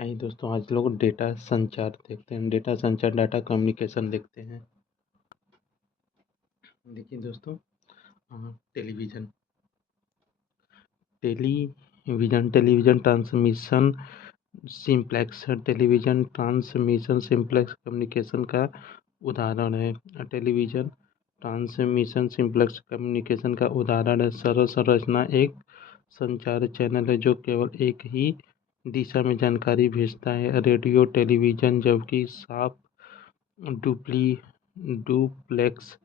आइए दोस्तों, आज लोग डेटा संचार देखते हैं। डेटा संचार, डाटा कम्युनिकेशन देखते हैं। देखिए दोस्तों, television television transmission simplex communication का उदाहरण है। टेलीविज़न ट्रांसमिशन सिंप्लेक्स कम्युनिकेशन का उदाहरण है। सरल संरचना एक संचार चैनल है जो केवल एक ही दिशा में जानकारी भेजता है। रेडियो टेलीविज़न, जबकि साफ डुप्लेक्स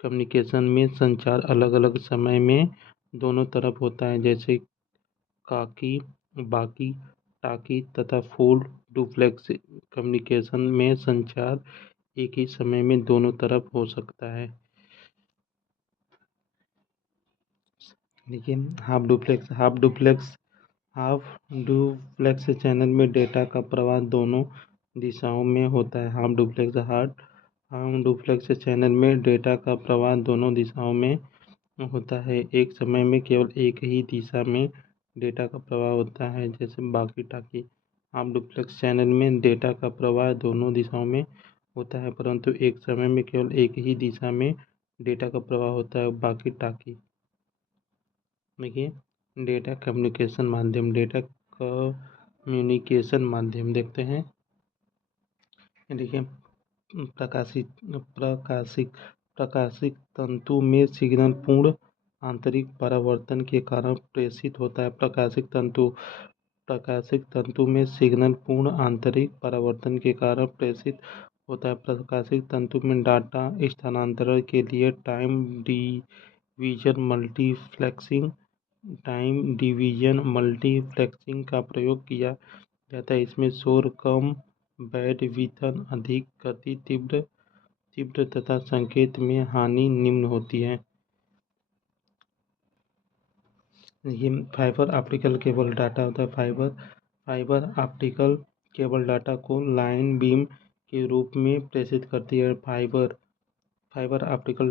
कम्युनिकेशन में संचार अलग अलग समय में दोनों तरफ होता है, जैसे काकी, बाकी, टाकी तथा फुल डुप्लेक्स कम्युनिकेशन में संचार एक ही समय में दोनों तरफ हो सकता है। लेकिन हाफ डुप्लेक्स चैनल में डेटा का प्रवाह दोनों दिशाओं में होता है। हाफ डुप्लेक्स चैनल में डेटा का प्रवाह दोनों दिशाओं में होता है। एक समय में केवल एक ही दिशा में डेटा का प्रवाह होता है, जैसे बाकी टाकी। हाफ डुप्लेक्स चैनल में डेटा का प्रवाह दोनों दिशाओं में होता है, परंतु एक समय में केवल एक ही दिशा में डेटा का प्रवाह होता है, बाकी टाकी। देखिए, डेटा कम्युनिकेशन माध्यम देखते हैं। देखिए, प्रकाशिक तंतु में सिग्नल पूर्ण आंतरिक परावर्तन के कारण प्रेषित होता है। प्रकाशिक तंतु में सिग्नल पूर्ण आंतरिक परावर्तन के कारण प्रेषित होता है। प्रकाशिक तंतु में डाटा स्थानांतरण के लिए टाइम डिवीजन मल्टीप्लेक्सिंग का प्रयोग किया जाता है। इसमें शोर कम, बैंडविड्थ अधिक, गति तीव्र तथा संकेत में हानि निम्न होती है। ये फाइबर ऑप्टिकल केबल डाटा होता है। फाइबर ऑप्टिकल केबल डाटा को लाइन बीम के रूप में प्रेषित करती है। फाइबर ऑप्टिकल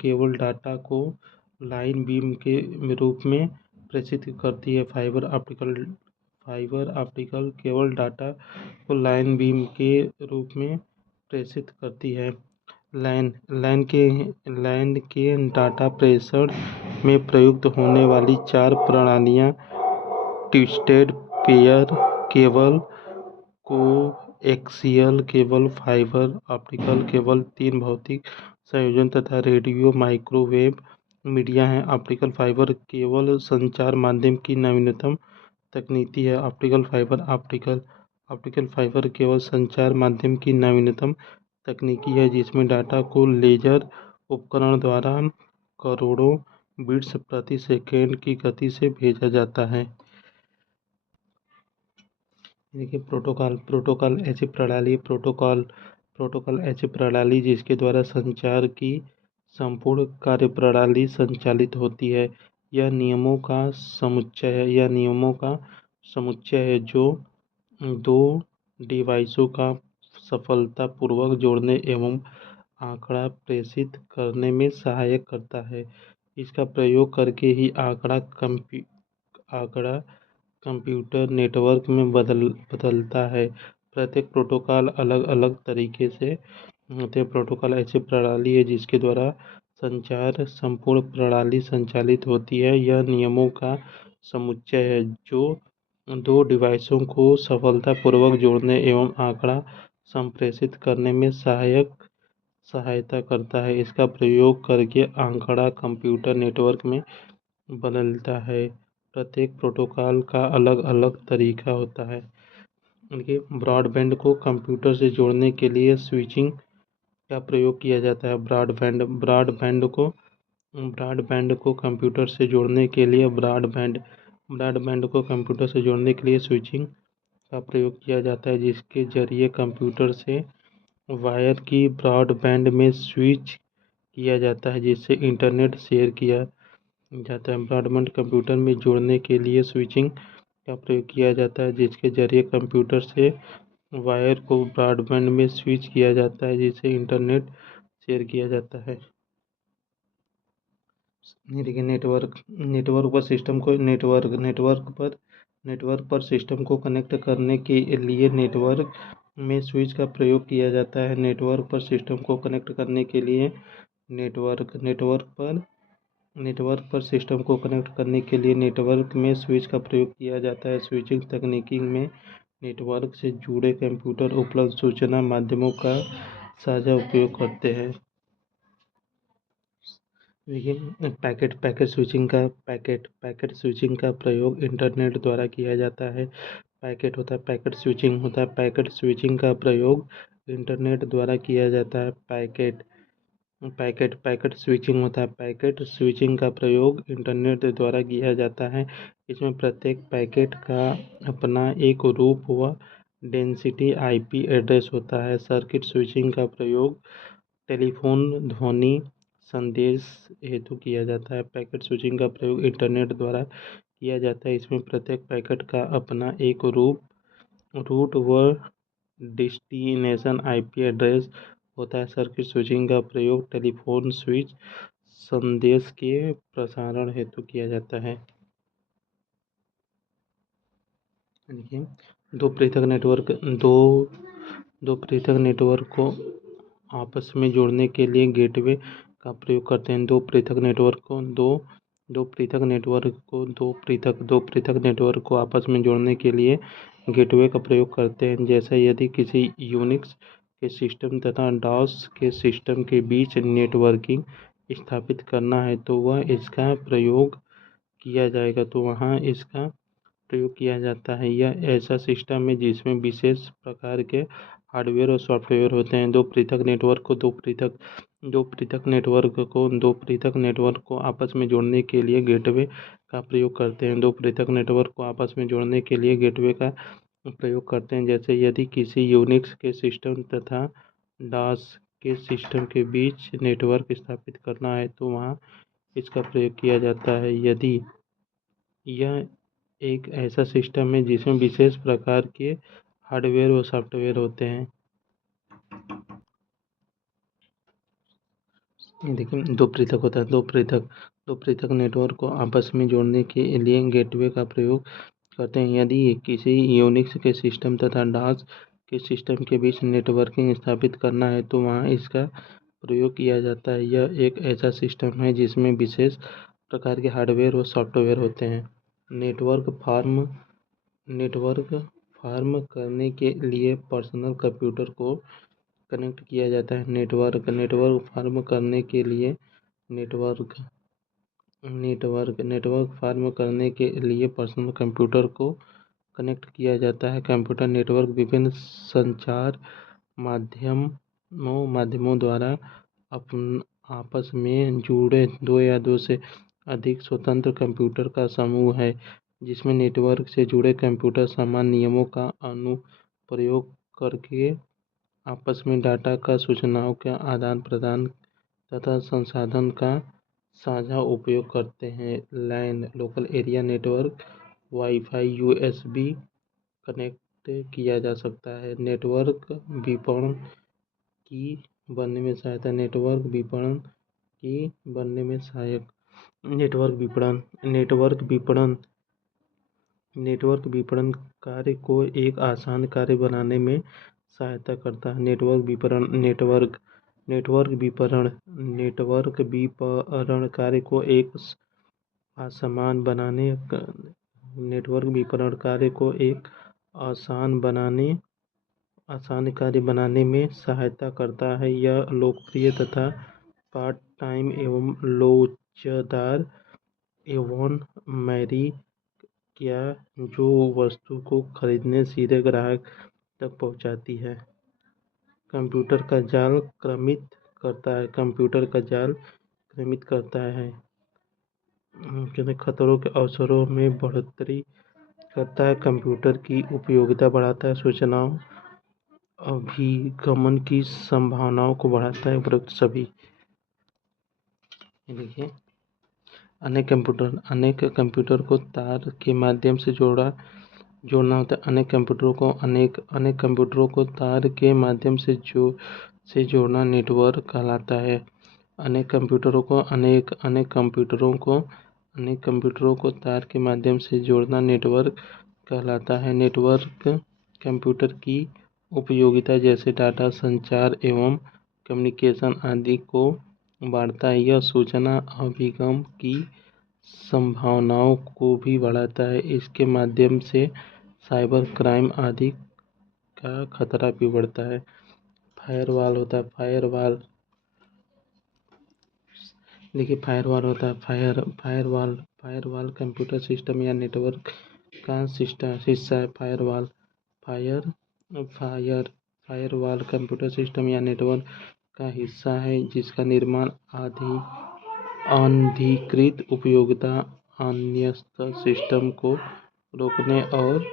केबल डाटा को लाइन बीम के रूप में प्रेषित करती है। फाइबर ऑप्टिकल केबल डाटा को लाइन बीम के रूप में प्रेषित करती है। लाइन के डाटा प्रेषण में प्रयुक्त होने वाली चार प्रणालियाँ twisted pair cable, coaxial cable, fibre optical cable, तीन भौतिक संयोजन तथा रेडियो माइक्रोवेव मीडिया हैं। ऑप्टिकल फाइबर केबल संचार माध्यम की नवीनतम तकनीकी है। ऑप्टिकल फाइबर केबल संचार माध्यम की नवीनतम तकनीकी है, जिसमें डाटा को लेजर उपकरण द्वारा करोड़ों बिट्स प्रति सेकंड की गति से भेजा जाता है। देखिए, प्रोटोकॉल ऐसी प्रणाली जिसके द्वारा संचार की संपूर्ण कार्यप्रणाली संचालित होती है। यह नियमों का समुच्चय है जो दो डिवाइसों का सफलतापूर्वक जोड़ने एवं आंकड़ा प्रेषित करने में सहायक करता है। इसका प्रयोग करके ही आंकड़ा कंप्यूटर नेटवर्क में बदलता है। प्रत्येक प्रोटोकॉल अलग अलग तरीके से होते हैं। प्रोटोकॉल ऐसी प्रणाली है जिसके द्वारा संचार संपूर्ण प्रणाली संचालित होती है। यह नियमों का समुच्चय है जो दो डिवाइसों को सफलतापूर्वक जोड़ने एवं आंकड़ा संप्रेषित करने में सहायता करता है। इसका प्रयोग करके आंकड़ा कंप्यूटर नेटवर्क में बदलता है। प्रत्येक प्रोटोकॉल का अलग अलग तरीका होता है। उनके ब्रॉडबैंड को कंप्यूटर से जोड़ने के लिए स्विचिंग का प्रयोग किया जाता है। ब्रॉडबैंड को कंप्यूटर से जोड़ने के लिए स्विचिंग का प्रयोग किया जाता है, जिसके जरिए कंप्यूटर से वायर की ब्रॉडबैंड में स्विच किया जाता है, जिससे इंटरनेट शेयर किया जाता है। ब्रॉडबैंड कंप्यूटर में जोड़ने के लिए स्विचिंग का प्रयोग किया जाता है, जिसके जरिए कंप्यूटर से वायर को ब्रॉडबैंड में स्विच किया जाता है, जिससे इंटरनेट शेयर किया जाता है। देखिए, नेटवर्क पर नेटवर्क पर सिस्टम को कनेक्ट करने के लिए नेटवर्क में स्विच का प्रयोग किया जाता है। नेटवर्क पर सिस्टम को कनेक्ट करने के लिए नेटवर्क पर सिस्टम को कनेक्ट करने के लिए नेटवर्क में स्विच का प्रयोग किया जाता है। स्विचिंग तकनीकी में नेटवर्क से जुड़े कंप्यूटर उपलब्ध सूचना माध्यमों का साझा उपयोग करते हैं। देखिए, पैकेट स्विचिंग का प्रयोग इंटरनेट द्वारा किया जाता है। पैकेट स्विचिंग का प्रयोग इंटरनेट द्वारा किया जाता है। पैकेट स्विचिंग का प्रयोग इंटरनेट द्वारा किया जाता है। इसमें प्रत्येक पैकेट का अपना एक रूप व डेंसिटी आईपी एड्रेस होता है। सर्किट स्विचिंग का प्रयोग टेलीफोन ध्वनि संदेश हेतु किया जाता है। पैकेट स्विचिंग का प्रयोग इंटरनेट द्वारा किया जाता है। इसमें प्रत्येक पैकेट का अपना एक रूट व डेस्टिनेशन आईपी एड्रेस होता है। सर्किट स्विचिंग का प्रयोग टेलीफोन स्विच संदेश के प्रसारण हेतु किया जाता है। देखिए, दो पृथक नेटवर्क को आपस में जोड़ने के लिए गेटवे का प्रयोग करते हैं। दो पृथक नेटवर्क को आपस में जोड़ने के लिए गेटवे का प्रयोग करते हैं। जैसे यदि किसी यूनिक्स के सिस्टम तथा डॉस के सिस्टम के बीच नेटवर्किंग स्थापित करना है तो इसका प्रयोग किया जाता है। यह ऐसा सिस्टम है जिसमें विशेष प्रकार के हार्डवेयर और सॉफ्टवेयर होते हैं। दो पृथक नेटवर्क को आपस में जोड़ने के लिए गेटवे का प्रयोग करते हैं। जैसे यदि किसी यूनिक्स के सिस्टम तथा डॉस के सिस्टम के बीच नेटवर्क स्थापित करना है तो वहाँ इसका प्रयोग किया जाता है। यदि यह एक ऐसा सिस्टम है जिसमें विशेष प्रकार के हार्डवेयर व सॉफ्टवेयर होते हैं। देखिए, दो पृथक नेटवर्क को आपस में जोड़ने के लिए गेटवे का प्रयोग करते हैं। यदि किसी यूनिक्स के सिस्टम तथा डॉस के सिस्टम के बीच नेटवर्किंग स्थापित करना है तो वहाँ इसका प्रयोग किया जाता है। यह एक ऐसा सिस्टम है जिसमें विशेष प्रकार के हार्डवेयर व सॉफ्टवेयर होते हैं। नेटवर्क फॉर्म करने के लिए पर्सनल कंप्यूटर को कनेक्ट किया जाता है। नेटवर्क फॉर्म करने के लिए पर्सनल कंप्यूटर को कनेक्ट किया जाता है। कंप्यूटर नेटवर्क विभिन्न संचार माध्यमों द्वारा आपस में जुड़े दो या दो से अधिक स्वतंत्र कंप्यूटर का समूह है, जिसमें नेटवर्क से जुड़े कंप्यूटर समान नियमों का अनुप्रयोग करके आपस में डाटा का सूचनाओं का आदान प्रदान तथा संसाधन का साझा उपयोग करते हैं। LAN local area network WiFi USB connect किया जा सकता है। नेटवर्क विपणन की बनने में सहायता नेटवर्क विपणन कार्य को एक आसान कार्य बनाने में सहायता करता है। नेटवर्क विपणन कार्य को एक आसान कार्य बनाने में सहायता करता है। यह लोकप्रिय तथा पार्ट टाइम एवं लोचदार एवं मैरी क्या जो वस्तु को खरीदने सीधे ग्राहक तक पहुंचाती है। कंप्यूटर का जाल क्रमित करता है। खतरों के अवसरों में बढ़ोतरी करता है। कंप्यूटर की उपयोगिता बढ़ाता है। सूचनाओं अभिगमन की संभावनाओं को बढ़ाता है। उपरोक्त सभी देखिए, अनेक कंप्यूटर को तार के माध्यम से जोड़ना होता है। अनेक कंप्यूटरों को तार के माध्यम से जोड़ना नेटवर्क कहलाता है। अनेक कंप्यूटरों को तार के माध्यम से जोड़ना नेटवर्क कहलाता है। नेटवर्क कंप्यूटर की उपयोगिता जैसे डाटा संचार एवं कम्युनिकेशन आदि को बढ़ाता है। यह सूचना अभिगम की संभावनाओं को भी बढ़ाता है। इसके माध्यम से साइबर क्राइम आदि का खतरा भी बढ़ता है। फायरवॉल होता है। देखिए, फायरवॉल होता है। फायरवॉल कंप्यूटर सिस्टम या नेटवर्क का हिस्सा है। फायरवॉल कंप्यूटर सिस्टम या नेटवर्क का हिस्सा है जिसका निर्माण अनधिकृत उपयोगिता अन्यस्थ सिस्टम को रोकने और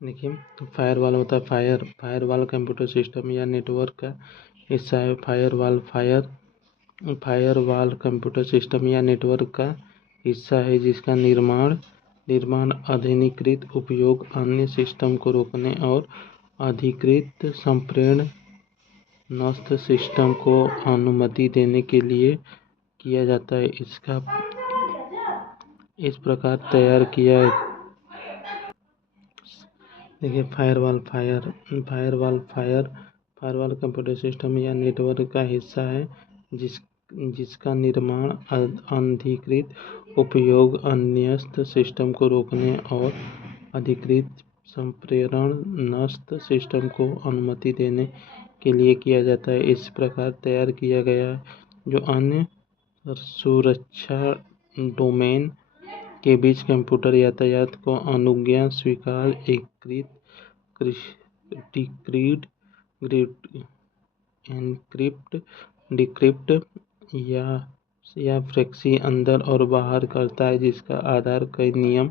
देखिए, फायरवॉल होता है। फायरवॉल कंप्यूटर सिस्टम या नेटवर्क का हिस्सा है। फायरवॉल कंप्यूटर सिस्टम या नेटवर्क का हिस्सा है जिसका निर्माण अनधिकृत उपयोग अन्य सिस्टम को रोकने और अधिकृत संप्रेषण नष्ट सिस्टम को अनुमति देने के लिए किया जाता है। इसका इस प्रकार तैयार किया। देखिए, फायरवॉल कंप्यूटर सिस्टम या नेटवर्क का हिस्सा है जिसका निर्माण अनधिकृत उपयोग अन्यस्थ सिस्टम को रोकने और अधिकृत संप्रेषण नष्ट सिस्टम को अनुमति देने के लिए किया जाता है। इस प्रकार तैयार किया गया है जो अन्य सुरक्षा डोमेन के बीच कंप्यूटर यातायात को अनुज्ञा स्वीकार डिक्रिप्ट या प्रॉक्सी अंदर और बाहर करता है जिसका आधार कई नियम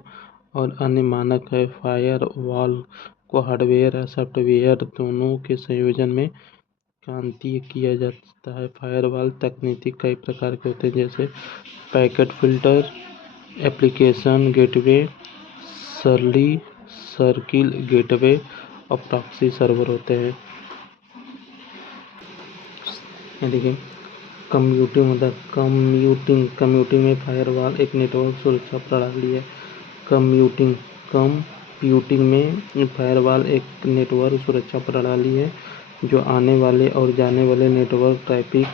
और अन्य मानक है। फायरवॉल को हार्डवेयर या सॉफ्टवेयर दोनों के संयोजन में क्रांतीय किया जाता है। फायरवॉल तकनीकी कई प्रकार के होते हैं जैसे packet filter, application gateway, circle gateway और प्रॉक्सी सर्वर होते हैं। देखिए, कंप्यूटिंग होता है। कंप्यूटिंग में फायरवॉल एक नेटवर्क सुरक्षा प्रणाली है। कंप्यूटिंग में फायरवॉल एक नेटवर्क सुरक्षा प्रणाली है जो आने वाले और जाने वाले नेटवर्क ट्रैफिक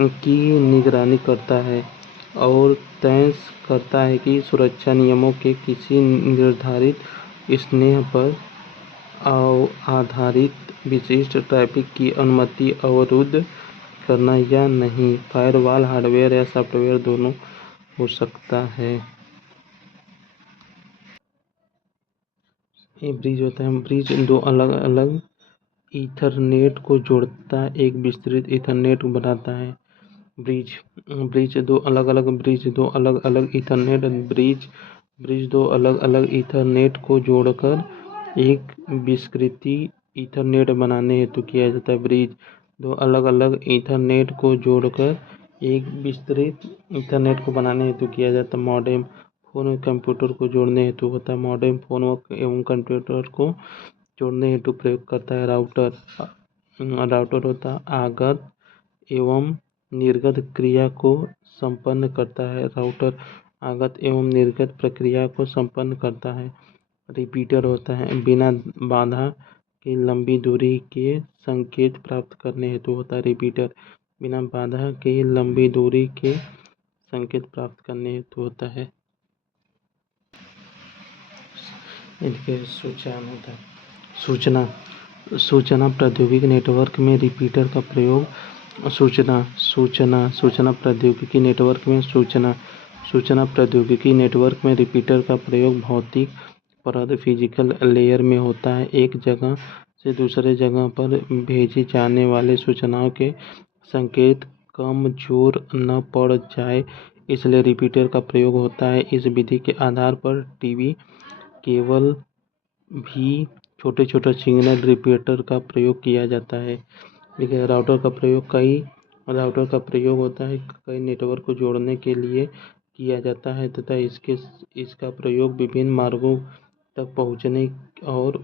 की निगरानी करता है और तय करता है कि सुरक्षा नियमों के किसी निर्धारित स्तर पर आधारित विशिष्ट ट्रैफिक की अनुमति अवरुद्ध करना या नहीं। फायरवॉल हार्डवेयर या सॉफ्टवेयर दोनों हो सकता है। ये ब्रिज होता है। ब्रिज दो अलग अलग ईथरनेट को जोड़ता है, एक विस्तृत ईथरनेट बनाता है। ब्रिज दो अलग अलग ईथरनेट को जोड़कर एक विस्तृत ईथरनेट बनाने हेतु किया जाता है। ब्रिज दो अलग अलग ईथरनेट को जोड़कर एक विस्तृत ईथरनेट को बनाने हेतु किया जाता है। मॉडेम फोन और कंप्यूटर को जोड़ने हेतु होता है। मॉडेम फोन एवं कंप्यूटर को जोड़ने हेतु प्रयोग करता है। राउटर होता है आगत एवं निर्गत क्रिया को संपन्न करता है। राउटर आगत एवं निर्गत प्रक्रिया को संपन्न करता है। रिपीटर होता है बिना बाधा के लंबी दूरी के संकेत प्राप्त करने हेतु होता है। रिपीटर बिना बाधा के लंबी दूरी के संकेत प्राप्त करने हेतु होता है। इनके होता है। सूचना प्रौद्योगिकी नेटवर्क में रिपीटर का प्रयोग। सूचना प्रौद्योगिकी नेटवर्क में सूचना प्रौद्योगिकी नेटवर्क में रिपीटर का प्रयोग भौतिक परत फिजिकल लेयर में होता है। एक जगह से दूसरे जगह पर भेजी जाने वाले सूचनाओं के संकेत कमजोर न पड़ जाए इसलिए रिपीटर का प्रयोग होता है। इस विधि के आधार पर टीवी केबल भी छोटे सिग्नल रिपीटर का प्रयोग किया जाता है। देखिए, राउटर का प्रयोग होता है कई नेटवर्क को जोड़ने के लिए किया जाता है तथा इसका प्रयोग विभिन्न मार्गों तक पहुंचने और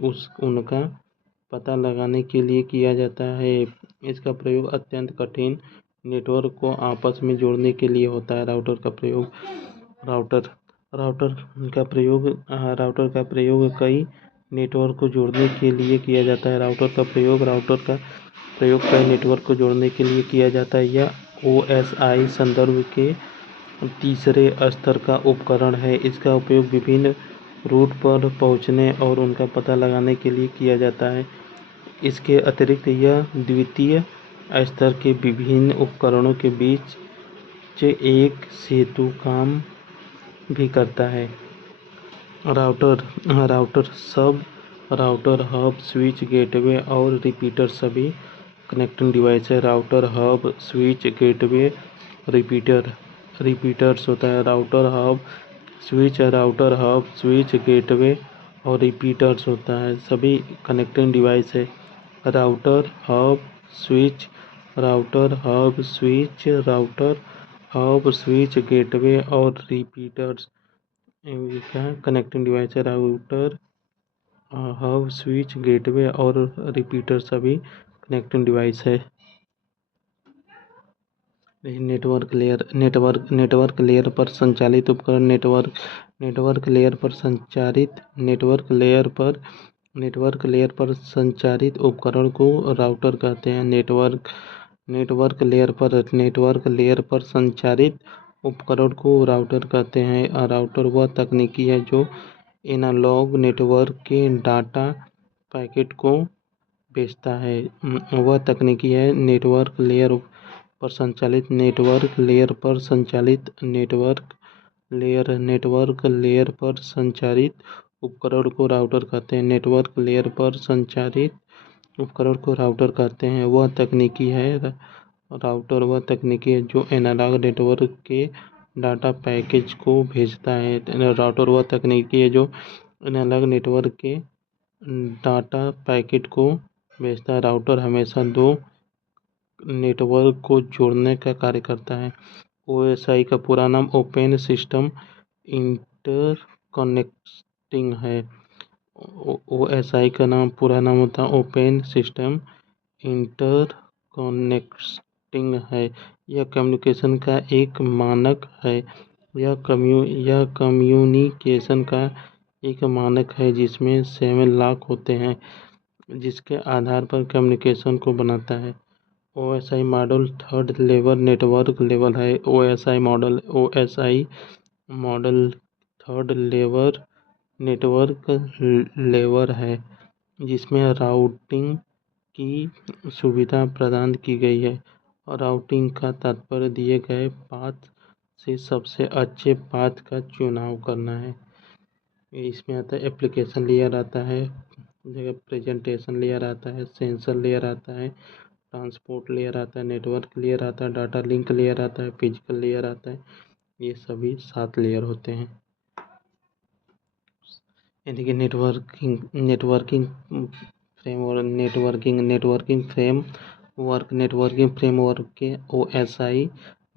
उनका पता लगाने के लिए किया जाता है। इसका प्रयोग अत्यंत कठिन नेटवर्क को आपस में जोड़ने के लिए होता है। राउटर का प्रयोग राउटर का प्रयोग कई नेटवर्क को जोड़ने के लिए किया जाता है। राउटर का प्रयोग कई नेटवर्क को जोड़ने के लिए किया जाता है। यह OSI संदर्भ के तीसरे स्तर का उपकरण है। इसका उपयोग विभिन्न रूट पर पहुंचने और उनका पता लगाने के लिए किया जाता है। इसके अतिरिक्त यह द्वितीय स्तर के विभिन्न उपकरणों के बीच एक सेतु काम भी करता है। राउटर, हब, स्विच, गेटवे और रिपीटर सभी कनेक्टिंग डिवाइस है। Router, hub, switch, gateway, repeaters होता है। राउटर, हब, स्विच, गेटवे और रिपीटर्स होता है, सभी कनेक्टिंग डिवाइस है। राउटर, हब, स्विच, गेटवे और रिपीटर्स का कनेक्टिंग डिवाइस है। राउटर, हब, स्विच, गेटवे और रिपीटर सभी कनेक्टिंग डिवाइस है। नेटवर्क लेयर पर संचालित उपकरण। नेटवर्क लेयर पर संचालित उपकरण को राउटर कहते हैं। नेटवर्क लेयर पर संचालित उपकरण को राउटर कहते हैं। राउटर वह तकनीकी है जो एनालॉग नेटवर्क के डाटा पैकेट को भेजता है। वह तकनीकी है नेटवर्क लेयर पर संचालित उपकरण को राउटर कहते हैं। नेटवर्क लेयर पर संचालित उपकरण को राउटर कहते हैं। वह तकनीकी है जो एनालॉग नेटवर्क के डाटा पैकेज को भेजता है। राउटर वह तकनीकी है जो एनालॉग नेटवर्क के डाटा पैकेट को भेजता है। राउटर हमेशा दो नेटवर्क को जोड़ने का कार्य करता है। OSI का पूरा नाम ओपन सिस्टम इंटरकनेक्टिंग है। OSI का पूरा नाम होता है ओपन सिस्टम इंटरकनेक्टिंग है। यह कम्युनिकेशन का एक मानक है जिसमें 7 लॉक होते हैं, जिसके आधार पर कम्युनिकेशन को बनाता है। OSI model third level network level है। OSI model third level network level है, जिसमें राउटिंग की सुविधा प्रदान की गई है। राउटिंग का तात्पर्य दिए गए पाथ से सबसे अच्छे पाथ का चुनाव करना है। इसमें आता है एप्लीकेशन लेयर आता है, प्रेजेंटेशन लेयर आता है, सेंसर लेयर आता है, ट्रांसपोर्ट लेयर आता है, नेटवर्क लेयर आता है, डाटा लिंक लेयर आता है, फिजिकल लेयर आता है। ये सभी 7 लेयर होते हैं। यानी कि नेटवर्किंग फ्रेमवर्क के OSI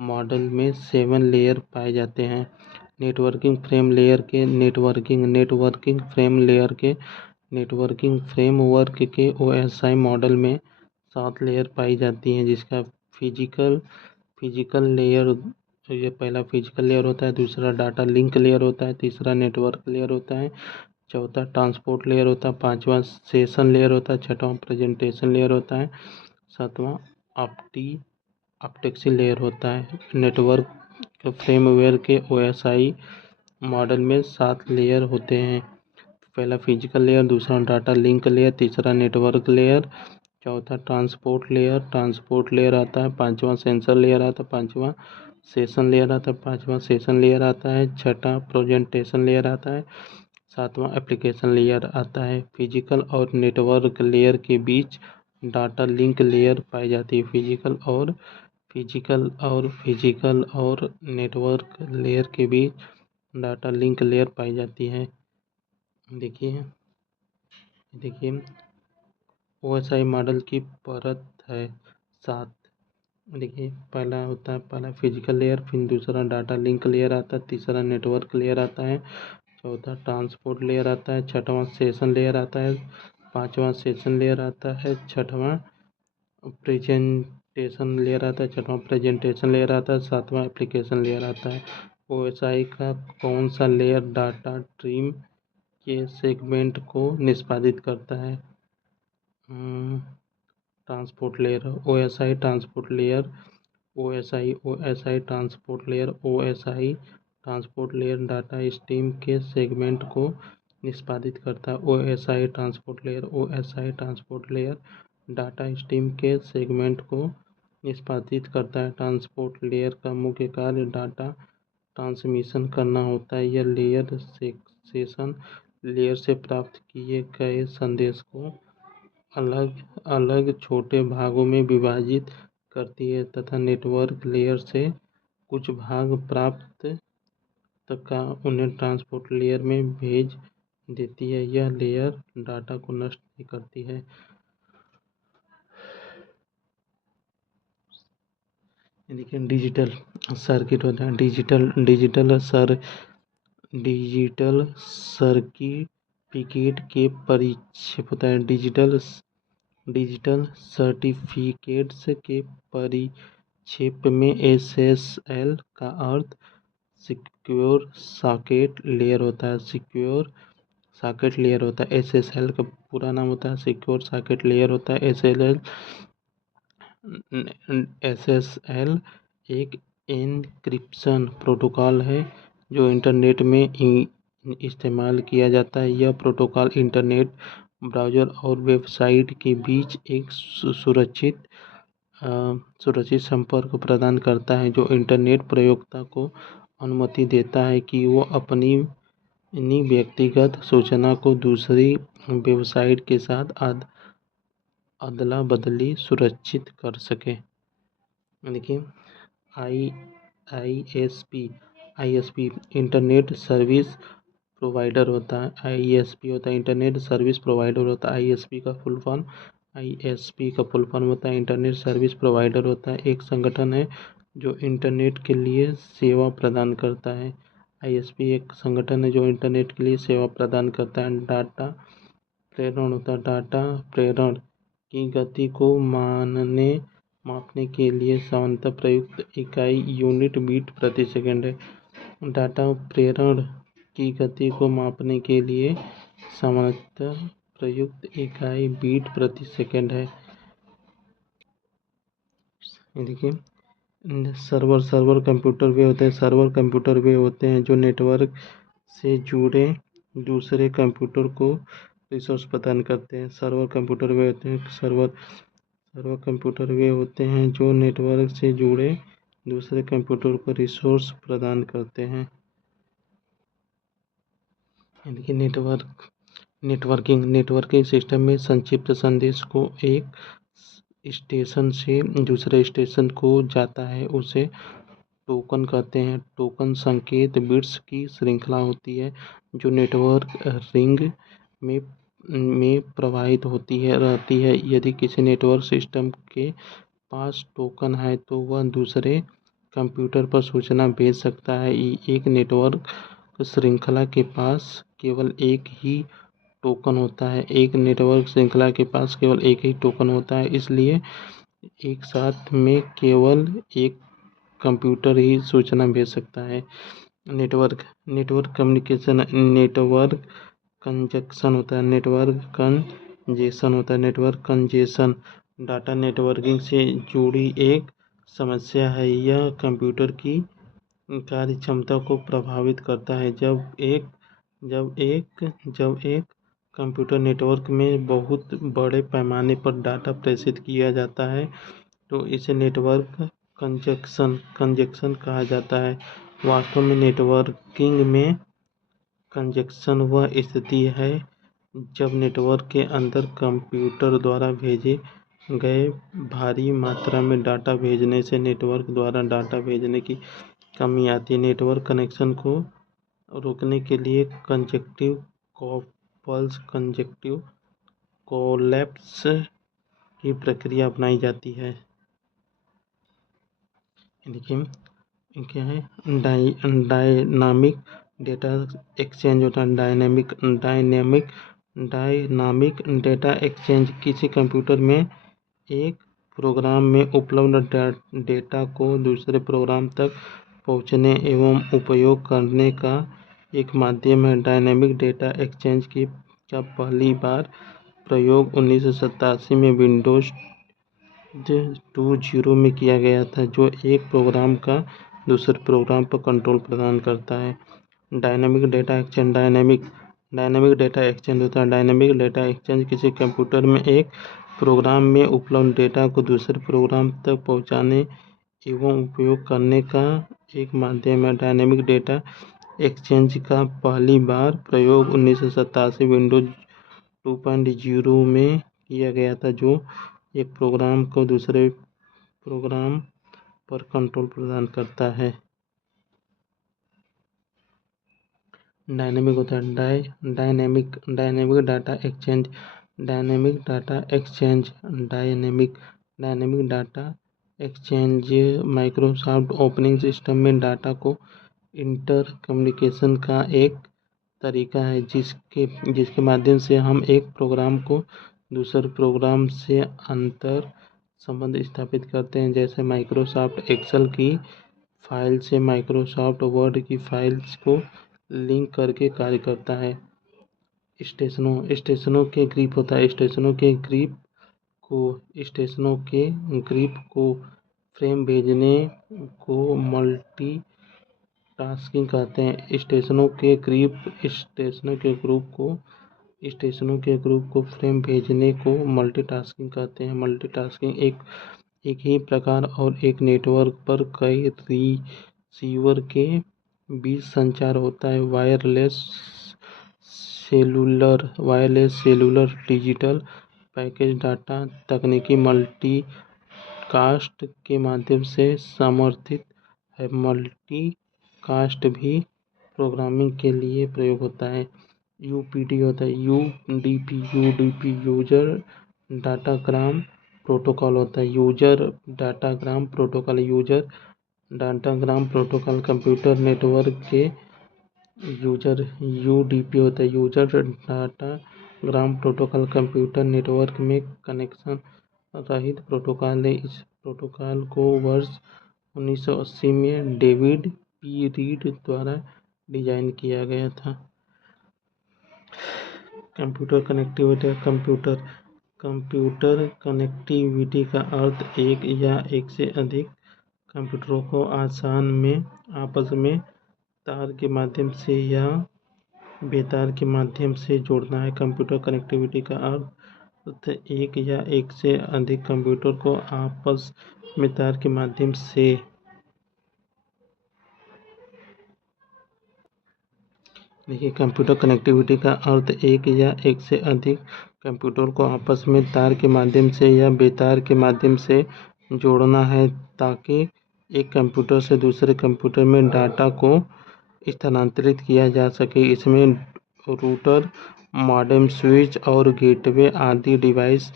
मॉडल में 7 लेयर पाए जाते हैं। नेटवर्किंग फ्रेमवर्क के OSI मॉडल में 7 लेयर पाई जाती हैं, जिसका फिजिकल लेयर, ये पहला फिजिकल लेयर होता है, दूसरा डाटा लिंक लेयर होता है, तीसरा नेटवर्क लेयर होता है, चौथा ट्रांसपोर्ट लेयर होता है, पांचवा सेशन लेयर होता है, छठवां प्रेजेंटेशन लेयर होता है, सातवां ऑप्टिक्स लेयर होता है। नेटवर्क फ्रेमवर्क के OSI मॉडल में 7 लेयर होते हैं। पहला फिजिकल लेयर, दूसरा डाटा लिंक लेयर, तीसरा नेटवर्क लेयर, चौथा ट्रांसपोर्ट लेयर आता है, पांचवा सेंसर लेयर आता है, पांचवा सेशन लेयर आता है, छठा प्रेजेंटेशन लेयर आता है, सातवां एप्लीकेशन लेयर आता है। फिजिकल और नेटवर्क लेयर के बीच डाटा लिंक लेयर पाई जाती है। फिजिकल और नेटवर्क लेयर के बीच डाटा लिंक लेयर पाई जाती है। देखिए OSI मॉडल की परत है 7। देखिए पहला फिजिकल लेयर, फिर दूसरा डाटा लिंक लेयर आता है, तीसरा नेटवर्क लेयर आता है, चौथा ट्रांसपोर्ट लेयर आता है, छठवां सेशन लेयर आता है, पांचवा सेशन लेयर आता है, छठवां प्रेजेंटेशन लेयर आता है, सातवां एप्लीकेशन लेयर आता है। ओएसआई का कौन सा लेयर डाटा स्ट्रीम के सेगमेंट को निष्पादित करता है? Transport layer, OSI transport layer, OSI transport layer, OSI transport layer data stream के सेगमेंट को निष्पादित करता है। OSI transport layer, OSI transport layer data stream के सेगमेंट को निष्पादित करता है। ट्रांसपोर्ट लेयर का मुख्य कार्य डाटा ट्रांसमिशन करना होता है। यह लेयर सेशन लेयर से प्राप्त किए गए संदेश को अलग अलग छोटे भागों में विभाजित करती है तथा नेटवर्क लेयर से कुछ भाग प्राप्त का उन्हें ट्रांसपोर्ट लेयर में भेज देती है। यह लेयर डाटा को नष्ट नहीं करती है। देखिए डिजिटल सर्किट होता है। डिजिटल सर्टिफिकेट के परिक्षेप होता है। डिजिटल सर्टिफिकेट्स के परिक्षेप में एसएसएल का अर्थ सिक्योर सॉकेट लेयर होता है। सिक्योर सॉकेट लेयर होता है। एसएसएल का पूरा नाम होता है सिक्योर सॉकेट लेयर होता है। एसएसएल एक एन्क्रिप्शन प्रोटोकॉल है जो इंटरनेट में इस्तेमाल किया जाता है। यह प्रोटोकॉल इंटरनेट ब्राउज़र और वेबसाइट के बीच एक सुरक्षित संपर्क प्रदान करता है जो इंटरनेट प्रयोगकर्ता को अनुमति देता है कि वो अपनी व्यक्तिगत सूचना को दूसरी वेबसाइट के साथ अदला बदली सुरक्षित कर सके। देखिए आईएसपी इंटरनेट सर्विस प्रोवाइडर होता है। आईएसपी होता है इंटरनेट सर्विस प्रोवाइडर होता है। आईएसपी का फुल फॉर्म होता है इंटरनेट सर्विस प्रोवाइडर होता है। एक संगठन है जो इंटरनेट के लिए सेवा प्रदान करता है। आईएसपी एक संगठन है जो इंटरनेट के लिए सेवा प्रदान करता है। डाटा प्रेरण होता है। डाटा प्रेरण की गति को मापने के लिए सामान्यतः प्रयुक्त इकाई यूनिट बीट प्रति सेकंड है। डाटा प्रेरण की गति को मापने के लिए सामान्यतः प्रयुक्त इकाई बीट प्रति सेकंड है। देखिए सर्वर कंप्यूटर वे होते हैं। सर्वर कंप्यूटर वे होते हैं जो नेटवर्क से जुड़े दूसरे कंप्यूटर को रिसोर्स प्रदान करते हैं। सर्वर कंप्यूटर वे होते हैं जो नेटवर्क से जुड़े दूसरे कंप्यूटर को रिसोर्स प्रदान करते हैं। देखिए नेटवर्किंग सिस्टम में संक्षिप्त संदेश को एक स्टेशन से दूसरे स्टेशन को जाता है उसे टोकन कहते हैं। टोकन संकेत बिट्स की श्रृंखला होती है जो नेटवर्क रिंग में प्रवाहित रहती है। यदि किसी नेटवर्क सिस्टम के पास टोकन है तो वह दूसरे कंप्यूटर पर सूचना भेज सकता है। एक नेटवर्क श्रृंखला के पास केवल एक ही टोकन होता है। इसलिए एक साथ में केवल एक कंप्यूटर ही सूचना भेज सकता है। नेटवर्क कम्युनिकेशन नेटवर्क कंजक्शन होता है। नेटवर्क कंजेशन डाटा नेटवर्किंग से जुड़ी एक समस्या है। यह कंप्यूटर की कार्यक्षमता को प्रभावित करता है। जब एक कंप्यूटर नेटवर्क में बहुत बड़े पैमाने पर डाटा प्रेषित किया जाता है तो इसे नेटवर्क कंजेशन कहा जाता है। वास्तव में नेटवर्किंग में कंजेशन वह स्थिति है जब नेटवर्क के अंदर कंप्यूटर द्वारा भेजे गए भारी मात्रा में डाटा भेजने से नेटवर्क द्वारा डाटा भेजने की कमी आती है। नेटवर्क कनेक्शन को रोकने के लिए कंजेक्टिव कोलैप्स की प्रक्रिया अपनाई जाती है। देखिए क्या है डायनामिक डेटा एक्सचेंज होता है। डायनामिक डेटा एक्सचेंज किसी कंप्यूटर में एक प्रोग्राम में उपलब्ध डेटा को दूसरे प्रोग्राम तक पहुंचने एवं उपयोग करने का एक माध्यम है। डायनेमिक डेटा एक्सचेंज का पहली बार प्रयोग 1987 में विंडोज 20 में किया गया था, जो एक प्रोग्राम का दूसरे प्रोग्राम पर कंट्रोल प्रदान करता है। Dynamic data exchange dynamic data exchange होता है। डायनेमिक डेटा एक्सचेंज किसी कंप्यूटर में एक प्रोग्राम में उपलब्ध डेटा को दूसरे प्रोग्राम तक पहुंचाने एवं उपयोग करने का एक माध्यम है। डायनेमिक डेटा एक्सचेंज का पहली बार प्रयोग 1987 विंडोज 2.0 में किया गया था, जो एक प्रोग्राम को दूसरे प्रोग्राम पर कंट्रोल प्रदान करता है। डायनेमिक होता है dynamic data exchange dynamic data exchange Microsoft operating system में डाटा को इंटर कम्युनिकेशन का एक तरीका है, जिसके माध्यम से हम एक प्रोग्राम को दूसरे प्रोग्राम से अंतर संबंध स्थापित करते हैं। जैसे माइक्रोसॉफ्ट एक्सेल की फाइल से माइक्रोसॉफ्ट वर्ड की फाइल्स को लिंक करके कार्य करता है। स्टेशनों के ग्रिप होता है। स्टेशनों के ग्रिप को फ्रेम भेजने को मल्टी टास्किंग कहते हैं। स्टेशनों के ग्रुप को फ्रेम भेजने को मल्टीटास्किंग कहते हैं। मल्टीटास्किंग एक ही प्रकार और एक नेटवर्क पर कई रिसीवर के बीच संचार होता है। Wireless cellular digital package data तकनीकी मल्टीकास्ट के माध्यम से समर्थित है। मल्टीकास्ट भी प्रोग्रामिंग के लिए प्रयोग होता है। यूपीडी होता है। यूडीपी यूजर डाटाग्राम प्रोटोकॉल होता है। User datagram protocol computer network के यूडीपी होता है। User datagram protocol computer network में कनेक्शन रहित प्रोटोकॉल है। इस प्रोटोकॉल को वर्ष 1980 में डेविड पी रीड द्वारा डिजाइन किया गया था। कंप्यूटर कनेक्टिविटी कंप्यूटर कनेक्टिविटी का अर्थ एक या एक से अधिक कंप्यूटरों को आसान में आपस में तार के माध्यम से या बेतार के माध्यम से जोड़ना है। कंप्यूटर कनेक्टिविटी का अर्थ एक या एक से अधिक कंप्यूटर को आपस में तार के माध्यम से कंप्यूटर कनेक्टिविटी का अर्थ एक या एक से अधिक कंप्यूटर को आपस में तार के माध्यम से या बेतार के माध्यम से जोड़ना है, ताकि एक कंप्यूटर से दूसरे कंप्यूटर में डाटा को स्थानांतरित किया जा सके। इसमें रूटर, मॉडेम, स्विच और गेटवे आदि डिवाइस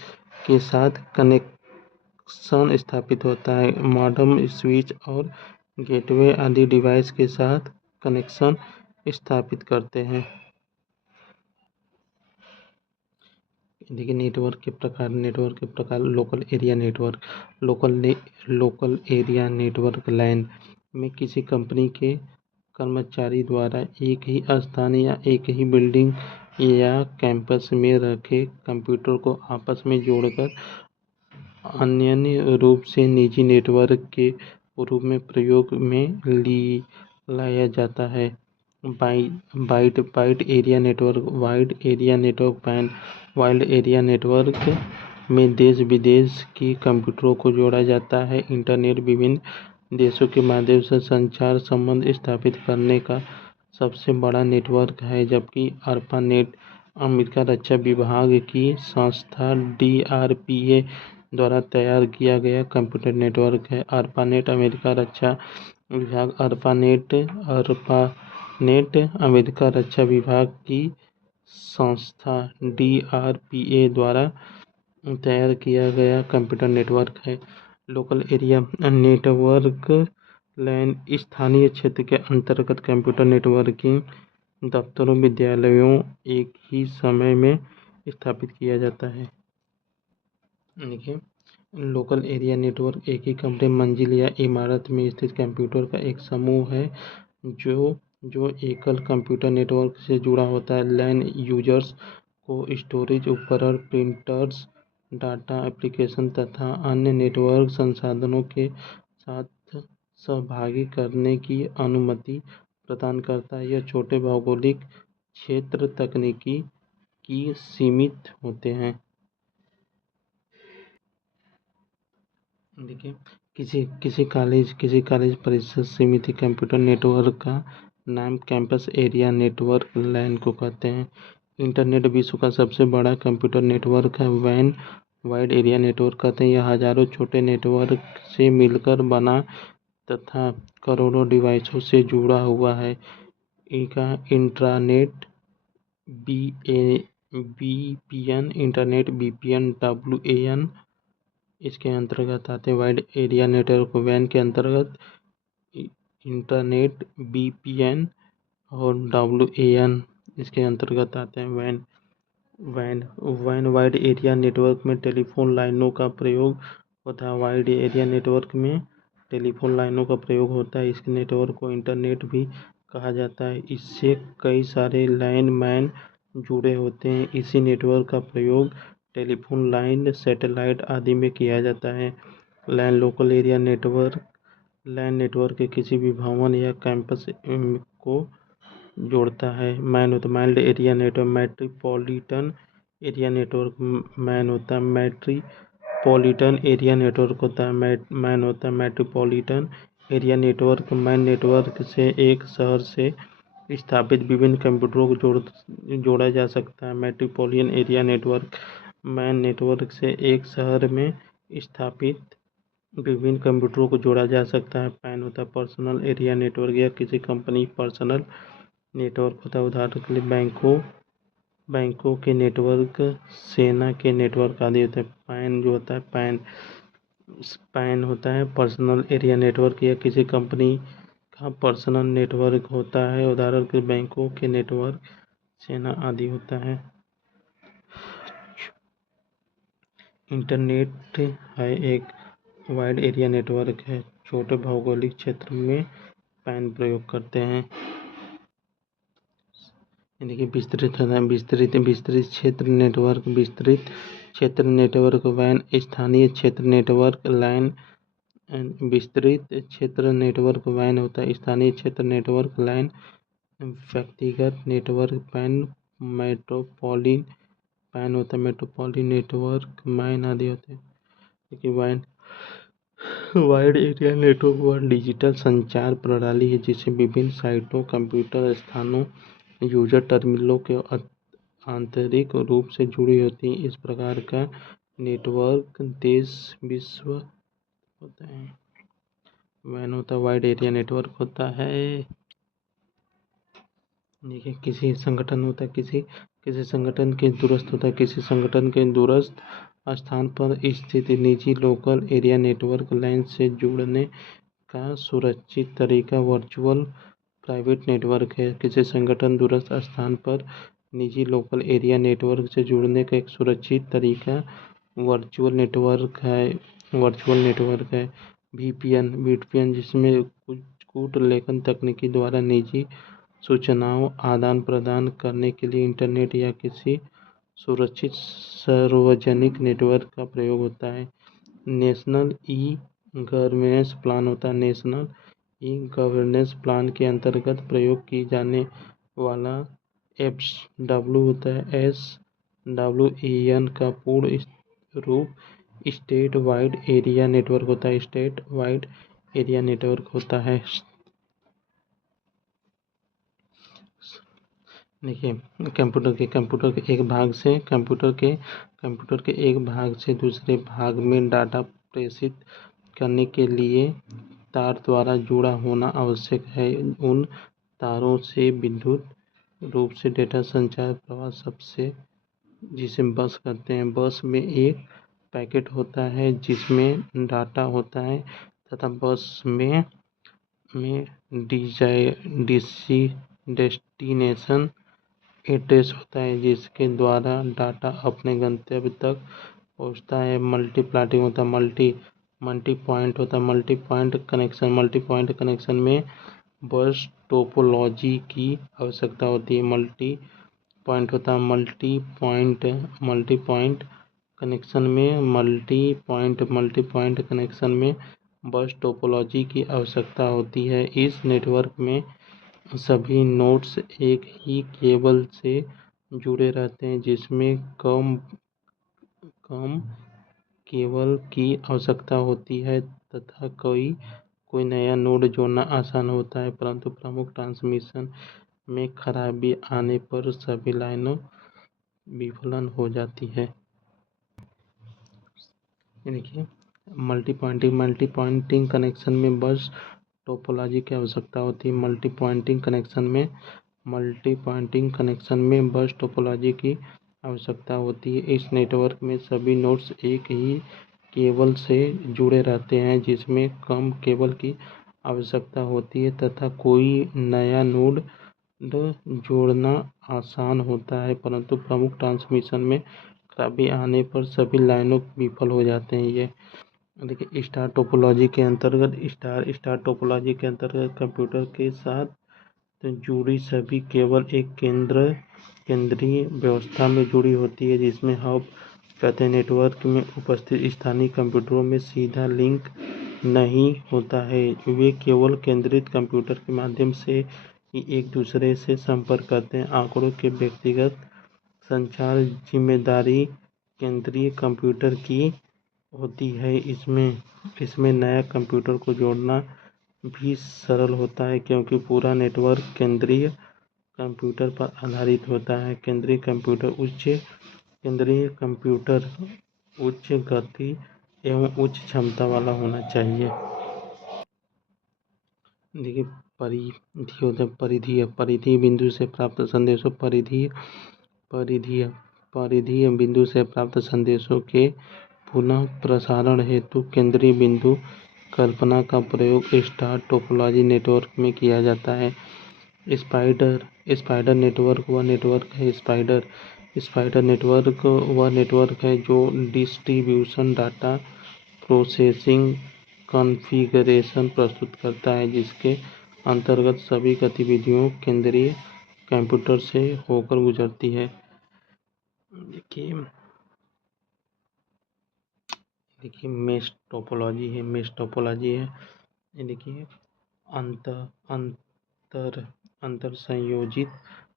के साथ कनेक्शन स्थापित होता है। मॉडेम, स्विच और गेटवे आदि डिवाइस के साथ कनेक्शन स्थापित करते हैं। देखिए नेटवर्क के प्रकार लोकल एरिया नेटवर्क लैन में किसी कंपनी के कर्मचारी द्वारा एक ही स्थान या एक ही बिल्डिंग या कैंपस में रखे कंप्यूटर को आपस में जोड़कर अन्य रूप से निजी नेटवर्क के रूप में प्रयोग में लाया जाता है। वाइड एरिया नेटवर्क में देश विदेश की कंप्यूटरों को जोड़ा जाता है। इंटरनेट विभिन्न देशों के माध्यम से संचार संबंध स्थापित करने का सबसे बड़ा नेटवर्क है, जबकि ARPANET अमेरिका रक्षा विभाग की संस्था DRPA द्वारा तैयार किया गया कंप्यूटर नेटवर्क है। ARPANET अमेरिका रक्षा विभाग ARPANET अमेरिका रक्षा विभाग की संस्था DRPA द्वारा तैयार किया गया कंप्यूटर नेटवर्क है। लोकल एरिया नेटवर्क लैन स्थानीय क्षेत्र के अंतर्गत कंप्यूटर नेटवर्किंग दफ्तरों, विद्यालयों एक ही समय में स्थापित किया जाता है। देखिए लोकल एरिया नेटवर्क एक ही कमरे, मंजिल या इमारत में स्थित कंप्यूटर का एक समूह है जो जो एकल कंप्यूटर नेटवर्क से जुड़ा होता है। लैन यूजर्स को स्टोरेज उपकरण, प्रिंटर्स, डाटा एप्लीकेशन तथा अन्य नेटवर्क संसाधनों के साथ सहभागी करने की अनुमति प्रदान करता है। यह छोटे भौगोलिक क्षेत्र तकनीकी की सीमित होते हैं। देखिए, किसी कॉलेज परिसर सीमित कंप्यूटर नेटवर्क का नाम कैंपस एरिया नेटवर्क लैन को कहते हैं। इंटरनेट विश्व का सबसे बड़ा कंप्यूटर नेटवर्क है, वैन वाइड एरिया नेटवर्क कहते हैं। यह हजारों छोटे नेटवर्क से मिलकर बना तथा करोड़ों डिवाइसों से जुड़ा हुआ है। इनका इंट्रानेट बीपीएन, इंटरनेट बीपीएन, डब्ल्यूएएन इसके अंतर्गत आते हैं। वाइड एरिया नेटवर्क वैन के अंतर्गत इंटरनेट बीपीएन और डब्ल्यूएएन इसके अंतर्गत आते हैं। Van van van wide area network में टेलीफोन लाइनों का प्रयोग होता है। वाइड एरिया नेटवर्क में टेलीफोन लाइनों का प्रयोग होता है। इस नेटवर्क को इंटरनेट भी कहा जाता है। इससे कई सारे लाइन मैन जुड़े होते हैं। इसी नेटवर्क का प्रयोग टेलीफोन लाइन, सैटेलाइट आदि में किया जाता है। LAN local area network LAN network के किसी भी भवन या कैंपस को जोड़ता है। MAN area network metropolitan area network MAN होता है। मेट्रोपॉलिटन एरिया नेटवर्क होता है मैन होता है। Metropolitan area network man network से एक शहर से स्थापित विभिन्न कंप्यूटरों को जोड़ा जा सकता है। Metropolitan area network man network से एक शहर में स्थापित विभिन्न कंप्यूटरों को जोड़ा जा सकता है। पैन होता है पर्सनल एरिया नेटवर्क या किसी कंपनी पर्सनल नेटवर्क होता है। उदाहरण के लिए बैंकों के नेटवर्क, सेना के नेटवर्क आदि होते हैं। पैन जो होता है पैन होता है पर्सनल एरिया नेटवर्क या किसी कंपनी का पर्सनल नेटवर्क होता है। उदाहरण के बैंकों के नेटवर्क, सेना आदि होता है। इंटरनेट है एक वाइड एरिया नेटवर्क है। छोटे भौगोलिक क्षेत्र में पैन प्रयोग करते हैं। देखिए, विस्तृत क्षेत्र नेटवर्क वैन, स्थानीय क्षेत्र नेटवर्क लाइन। विस्तृत क्षेत्र नेटवर्क वैन होता है। स्थानीय क्षेत्र नेटवर्क लाइन। व्यक्तिगत नेटवर्क पैन, मेट्रोपॉलिटन पैन होता है। मेट्रोपॉलिटन नेटवर्क मैन आदि होते हैं। देखिए, वाइड एरिया नेटवर्क वह डिजिटल संचार प्रणाली है जिसे विभिन्न साइटों, कंप्यूटर स्थानों, यूजर टर्मिनलों के आंतरिक रूप से जुड़ी होती है। इस प्रकार का नेटवर्क देश विश्व होता है। वैन होता है वाइड एरिया नेटवर्क होता है। देखिए, किसी संगठन होता है किसी संगठन के दूरस्थ होता है किसी संगठन के दूरस्थ स्थान पर स्थित निजी लोकल एरिया नेटवर्क लाइन से जुड़ने का सुरक्षित तरीका वर्चुअल प्राइवेट नेटवर्क है। किसी संगठन दूरस्थ स्थान पर निजी लोकल एरिया नेटवर्क से जुड़ने का एक सुरक्षित तरीका वर्चुअल नेटवर्क है। वीपीएन जिसमें कूट लेखन तकनीकी द्वारा निजी सूचनाओं आदान प्रदान करने के लिए इंटरनेट या किसी सुरक्षित सार्वजनिक नेटवर्क का प्रयोग होता है। नेशनल ई गवर्नेंस प्लान होता है। नेशनल ई गवर्नेंस प्लान के अंतर्गत प्रयोग की जाने वाला डब्ल्यू होता है SWEN का पूर्ण रूप स्टेट वाइड एरिया नेटवर्क होता है। स्टेट वाइड एरिया नेटवर्क होता है। देखिए, कंप्यूटर के एक भाग से दूसरे भाग में डाटा प्रेषित करने के लिए तार द्वारा जुड़ा होना आवश्यक है। उन तारों से विद्युत रूप से डेटा संचार प्रवाह सबसे जिसे बस कहते हैं। बस में एक पैकेट होता है जिसमें डाटा होता है तथा बस में डेस्टिनेशन एड्रेस होता है जिसके द्वारा डाटा अपने गंतव्य तक पहुँचता है। मल्टीप्लाटिंग होता है, मल्टी पॉइंट होता है, मल्टी पॉइंट कनेक्शन में बस टोपोलॉजी की आवश्यकता होती है। मल्टी पॉइंट होता है, मल्टी पॉइंट कनेक्शन में बस टोपोलॉजी की आवश्यकता होती है। इस नेटवर्क में सभी नोड्स एक ही केबल से जुड़े रहते हैं, जिसमें कम केबल की आवश्यकता होती है तथा कोई नया नोड जोड़ना आसान होता है, परंतु प्रमुख ट्रांसमिशन में खराबी आने पर सभी लाइनों विफलन हो जाती है। देखिए, मल्टी पॉइंटिंग कनेक्शन में बस टोपोलॉजी की आवश्यकता होती है। मल्टी पॉइंटिंग कनेक्शन में बस टोपोलॉजी की आवश्यकता होती है। इस नेटवर्क में सभी नोड्स एक ही केबल से जुड़े रहते हैं, जिसमें कम केबल की आवश्यकता होती है तथा कोई नया नोड जोड़ना आसान होता है, परंतु प्रमुख ट्रांसमिशन में खराबी आने पर सभी लाइनों विफल हो जाते हैं। ये देखिए, स्टार टोपोलॉजी के अंतर्गत कंप्यूटर के साथ जुड़ी सभी केवल एक केंद्रीय व्यवस्था में जुड़ी होती है, जिसमें हब कहते हैं। नेटवर्क में उपस्थित स्थानीय कंप्यूटरों में सीधा लिंक नहीं होता है, वे केवल केंद्रित कंप्यूटर के माध्यम से ही एक दूसरे से संपर्क करते हैं। आंकड़ों के व्यक्तिगत संचार जिम्मेदारी केंद्रीय कंप्यूटर की होती है। इसमें नया कंप्यूटर को जोड़ना भी सरल होता है, क्योंकि पूरा नेटवर्क केंद्रीय कंप्यूटर पर आधारित होता है। केंद्रीय कंप्यूटर उच्च गति एवं उच्च क्षमता वाला होना चाहिए। देखिए, परिधीय बिंदु से प्राप्त संदेशों परिधीय बिंदु से प्राप्त संदेशों के पुनः प्रसारण हेतु केंद्रीय बिंदु कल्पना का प्रयोग स्टार टोपोलॉजी नेटवर्क में किया जाता है। स्पाइडर नेटवर्क वह नेटवर्क है जो डिस्ट्रीब्यूशन डाटा प्रोसेसिंग कॉन्फ़िगरेशन प्रस्तुत करता है, जिसके अंतर्गत सभी गतिविधियों केंद्रीय कंप्यूटर से होकर गुजरती है। देखिए, मेश टोपोलॉजी है। देखिए, अंतर संयोजित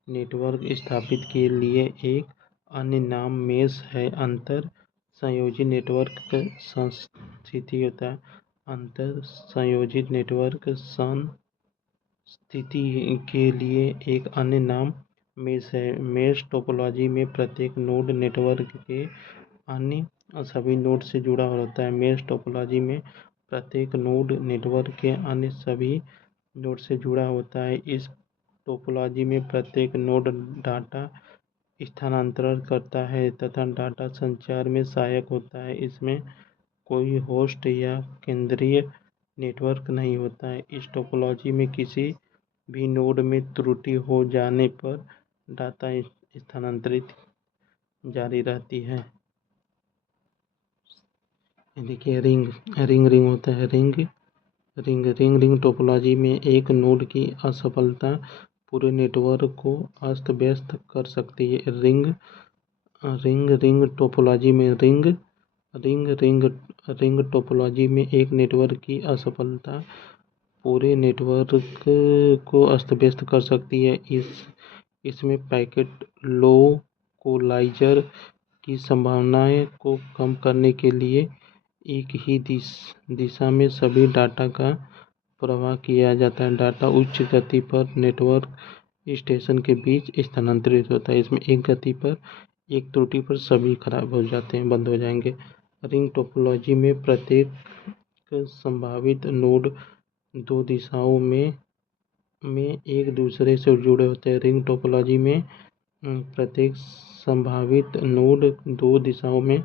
नेटवर्क स्थापित के लिए एक अन्य नाम मेश है। अंतर संयोजित नेटवर्क संस्थिति होता है। अंतर संयोजित नेटवर्क संस्थिति के लिए एक अन्य नाम मेश है। मेश टोपोलॉजी में प्रत्येक नोड नेटवर्क के अन्य सभी नोड से जुड़ा होता है। मेश टोपोलॉजी में प्रत्येक नोड नेटवर्क के अन्य सभी नोड से जुड़ा होता है। इस टोपोलॉजी में प्रत्येक नोड डाटा स्थानांतरण करता है तथा डाटा संचार में सहायक होता है। इसमें कोई होस्ट या केंद्रीय नेटवर्क नहीं होता है। इस टोपोलॉजी में किसी भी नोड में त्रुटि हो जाने पर डाटा स्थानांतरित जारी रहती है। देखिए, रिंग होता है। रिंग टोपोलॉजी में एक नोड की असफलता पूरे नेटवर्क को अस्त व्यस्त कर सकती है। रिंग टोपोलॉजी में एक नेटवर्क की असफलता पूरे नेटवर्क को अस्त व्यस्त कर सकती है। इसमें पैकेट लोकोलाइजर की संभावनाएं को कम करने के लिए एक ही दिशा में सभी डाटा का प्रवाह किया जाता है। डाटा उच्च गति पर नेटवर्क स्टेशन के बीच स्थानांतरित होता है। इसमें एक गति पर एक त्रुटि पर सभी खराब हो जाते हैं, बंद हो जाएंगे। रिंग टोपोलॉजी में प्रत्येक संभावित नोड दो दिशाओं में एक दूसरे से जुड़े होते हैं। रिंग टोपोलॉजी में प्रत्येक संभावित नोड दो दिशाओं में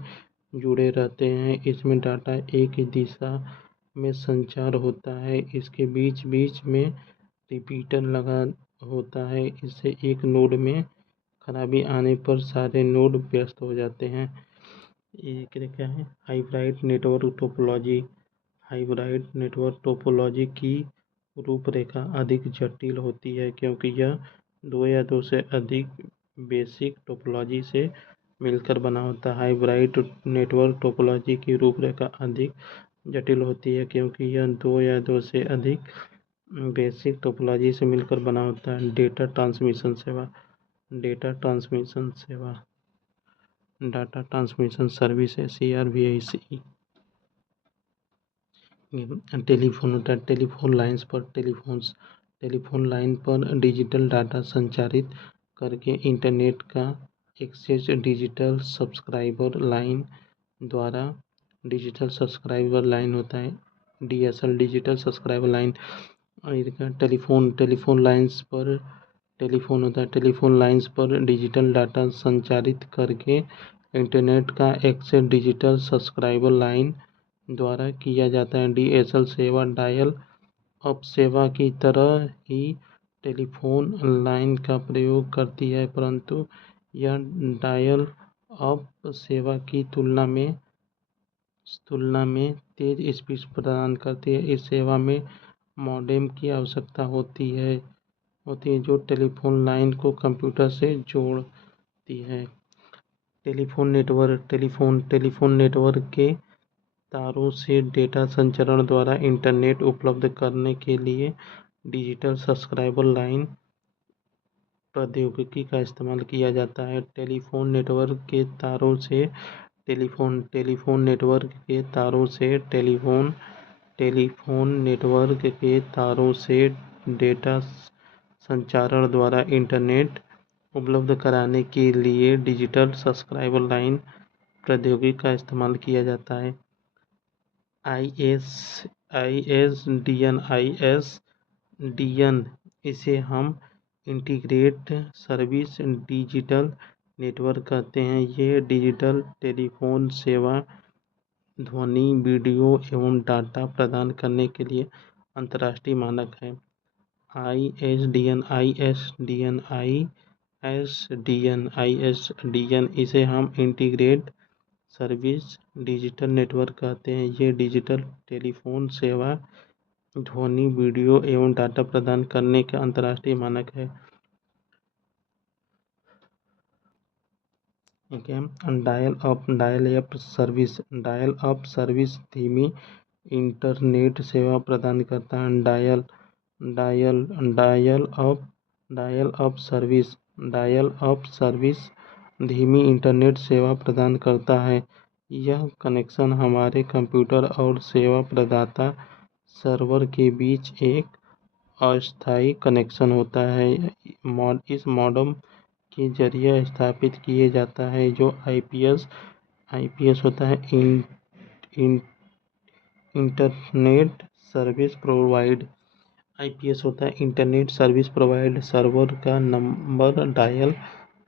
जुड़े रहते हैं। इसमें डाटा एक ही दिशा में संचार होता है। इसके बीच में रिपीटर लगा होता है। इससे एक नोड में खराबी आने पर सारे नोड व्यस्त हो जाते हैं। ये क्या है? Hybrid network topology. Hybrid network topology की रूपरेखा अधिक जटिल होती है क्योंकि यह दो या दो से अधिक बेसिक टोपोलॉजी से मिलकर बना होता है। हाइब्रिड नेटवर्क टोपोलॉजी की रूपरेखा अधिक जटिल होती है क्योंकि यह दो या दो से अधिक बेसिक टोपोलॉजी से मिलकर बना होता है। डेटा ट्रांसमिशन सेवा। डेटा ट्रांसमिशन सेवा, डाटा ट्रांसमिशन सर्विस है, CRVIC। टेलीफोन होता है। टेलीफोन लाइन पर डिजिटल डाटा संचारित करके इंटरनेट का एक्सेस डिजिटल सब्सक्राइबर लाइन द्वारा। डिजिटल सब्सक्राइबर लाइन होता है DSL, digital subscriber line. Telephone lines पर टेलीफोन होता है। टेलीफोन लाइन्स पर डिजिटल डाटा संचारित करके इंटरनेट का एक्सेस डिजिटल सब्सक्राइबर लाइन द्वारा किया जाता है। DSL सेवा डायल अप सेवा की तरह ही टेलीफोन लाइन का प्रयोग करती है, परंतु यह डायल अप सेवा की तुलना में तेज स्पीड प्रदान करती है। इस सेवा में मॉडेम की आवश्यकता होती है जो टेलीफोन लाइन को कंप्यूटर से जोड़ती है। टेलीफोन नेटवर्क के तारों से डेटा संचरण द्वारा इंटरनेट उपलब्ध करने के लिए डिजिटल सब्सक्राइबर लाइन प्रौद्योगिकी का इस्तेमाल किया जाता है। टेलीफोन नेटवर्क के तारों से टेलीफोन नेटवर्क के तारों से टेलीफोन नेटवर्क के तारों से डेटा संचारण द्वारा इंटरनेट उपलब्ध कराने के लिए डिजिटल सब्सक्राइबर लाइन प्रौद्योगिकी का इस्तेमाल किया जाता है। ISDN, इसे हम इंटीग्रेट सर्विस डिजिटल नेटवर्क कहते हैं। ये डिजिटल टेलीफोन सेवा ध्वनि, वीडियो एवं डाटा प्रदान करने के लिए अंतर्राष्ट्रीय मानक है। ISDN, इसे हम इंटीग्रेट सर्विस डिजिटल नेटवर्क कहते हैं। ये डिजिटल टेलीफोन सेवा ध्वनि, वीडियो एवं डाटा प्रदान करने का अंतर्राष्ट्रीय मानक है। डायल अप सर्विस धीमी इंटरनेट सेवा प्रदान करता है। डायल अप सर्विस धीमी इंटरनेट सेवा प्रदान करता है। यह कनेक्शन हमारे कंप्यूटर और सेवा प्रदाता सर्वर के बीच एक अस्थायी कनेक्शन होता है। इस मॉडेम के जरिए स्थापित किया जाता है जो आईपीएस होता है, इंटरनेट सर्विस प्रोवाइड। आईपीएस होता है इंटरनेट सर्विस प्रोवाइड। सर्वर का नंबर डायल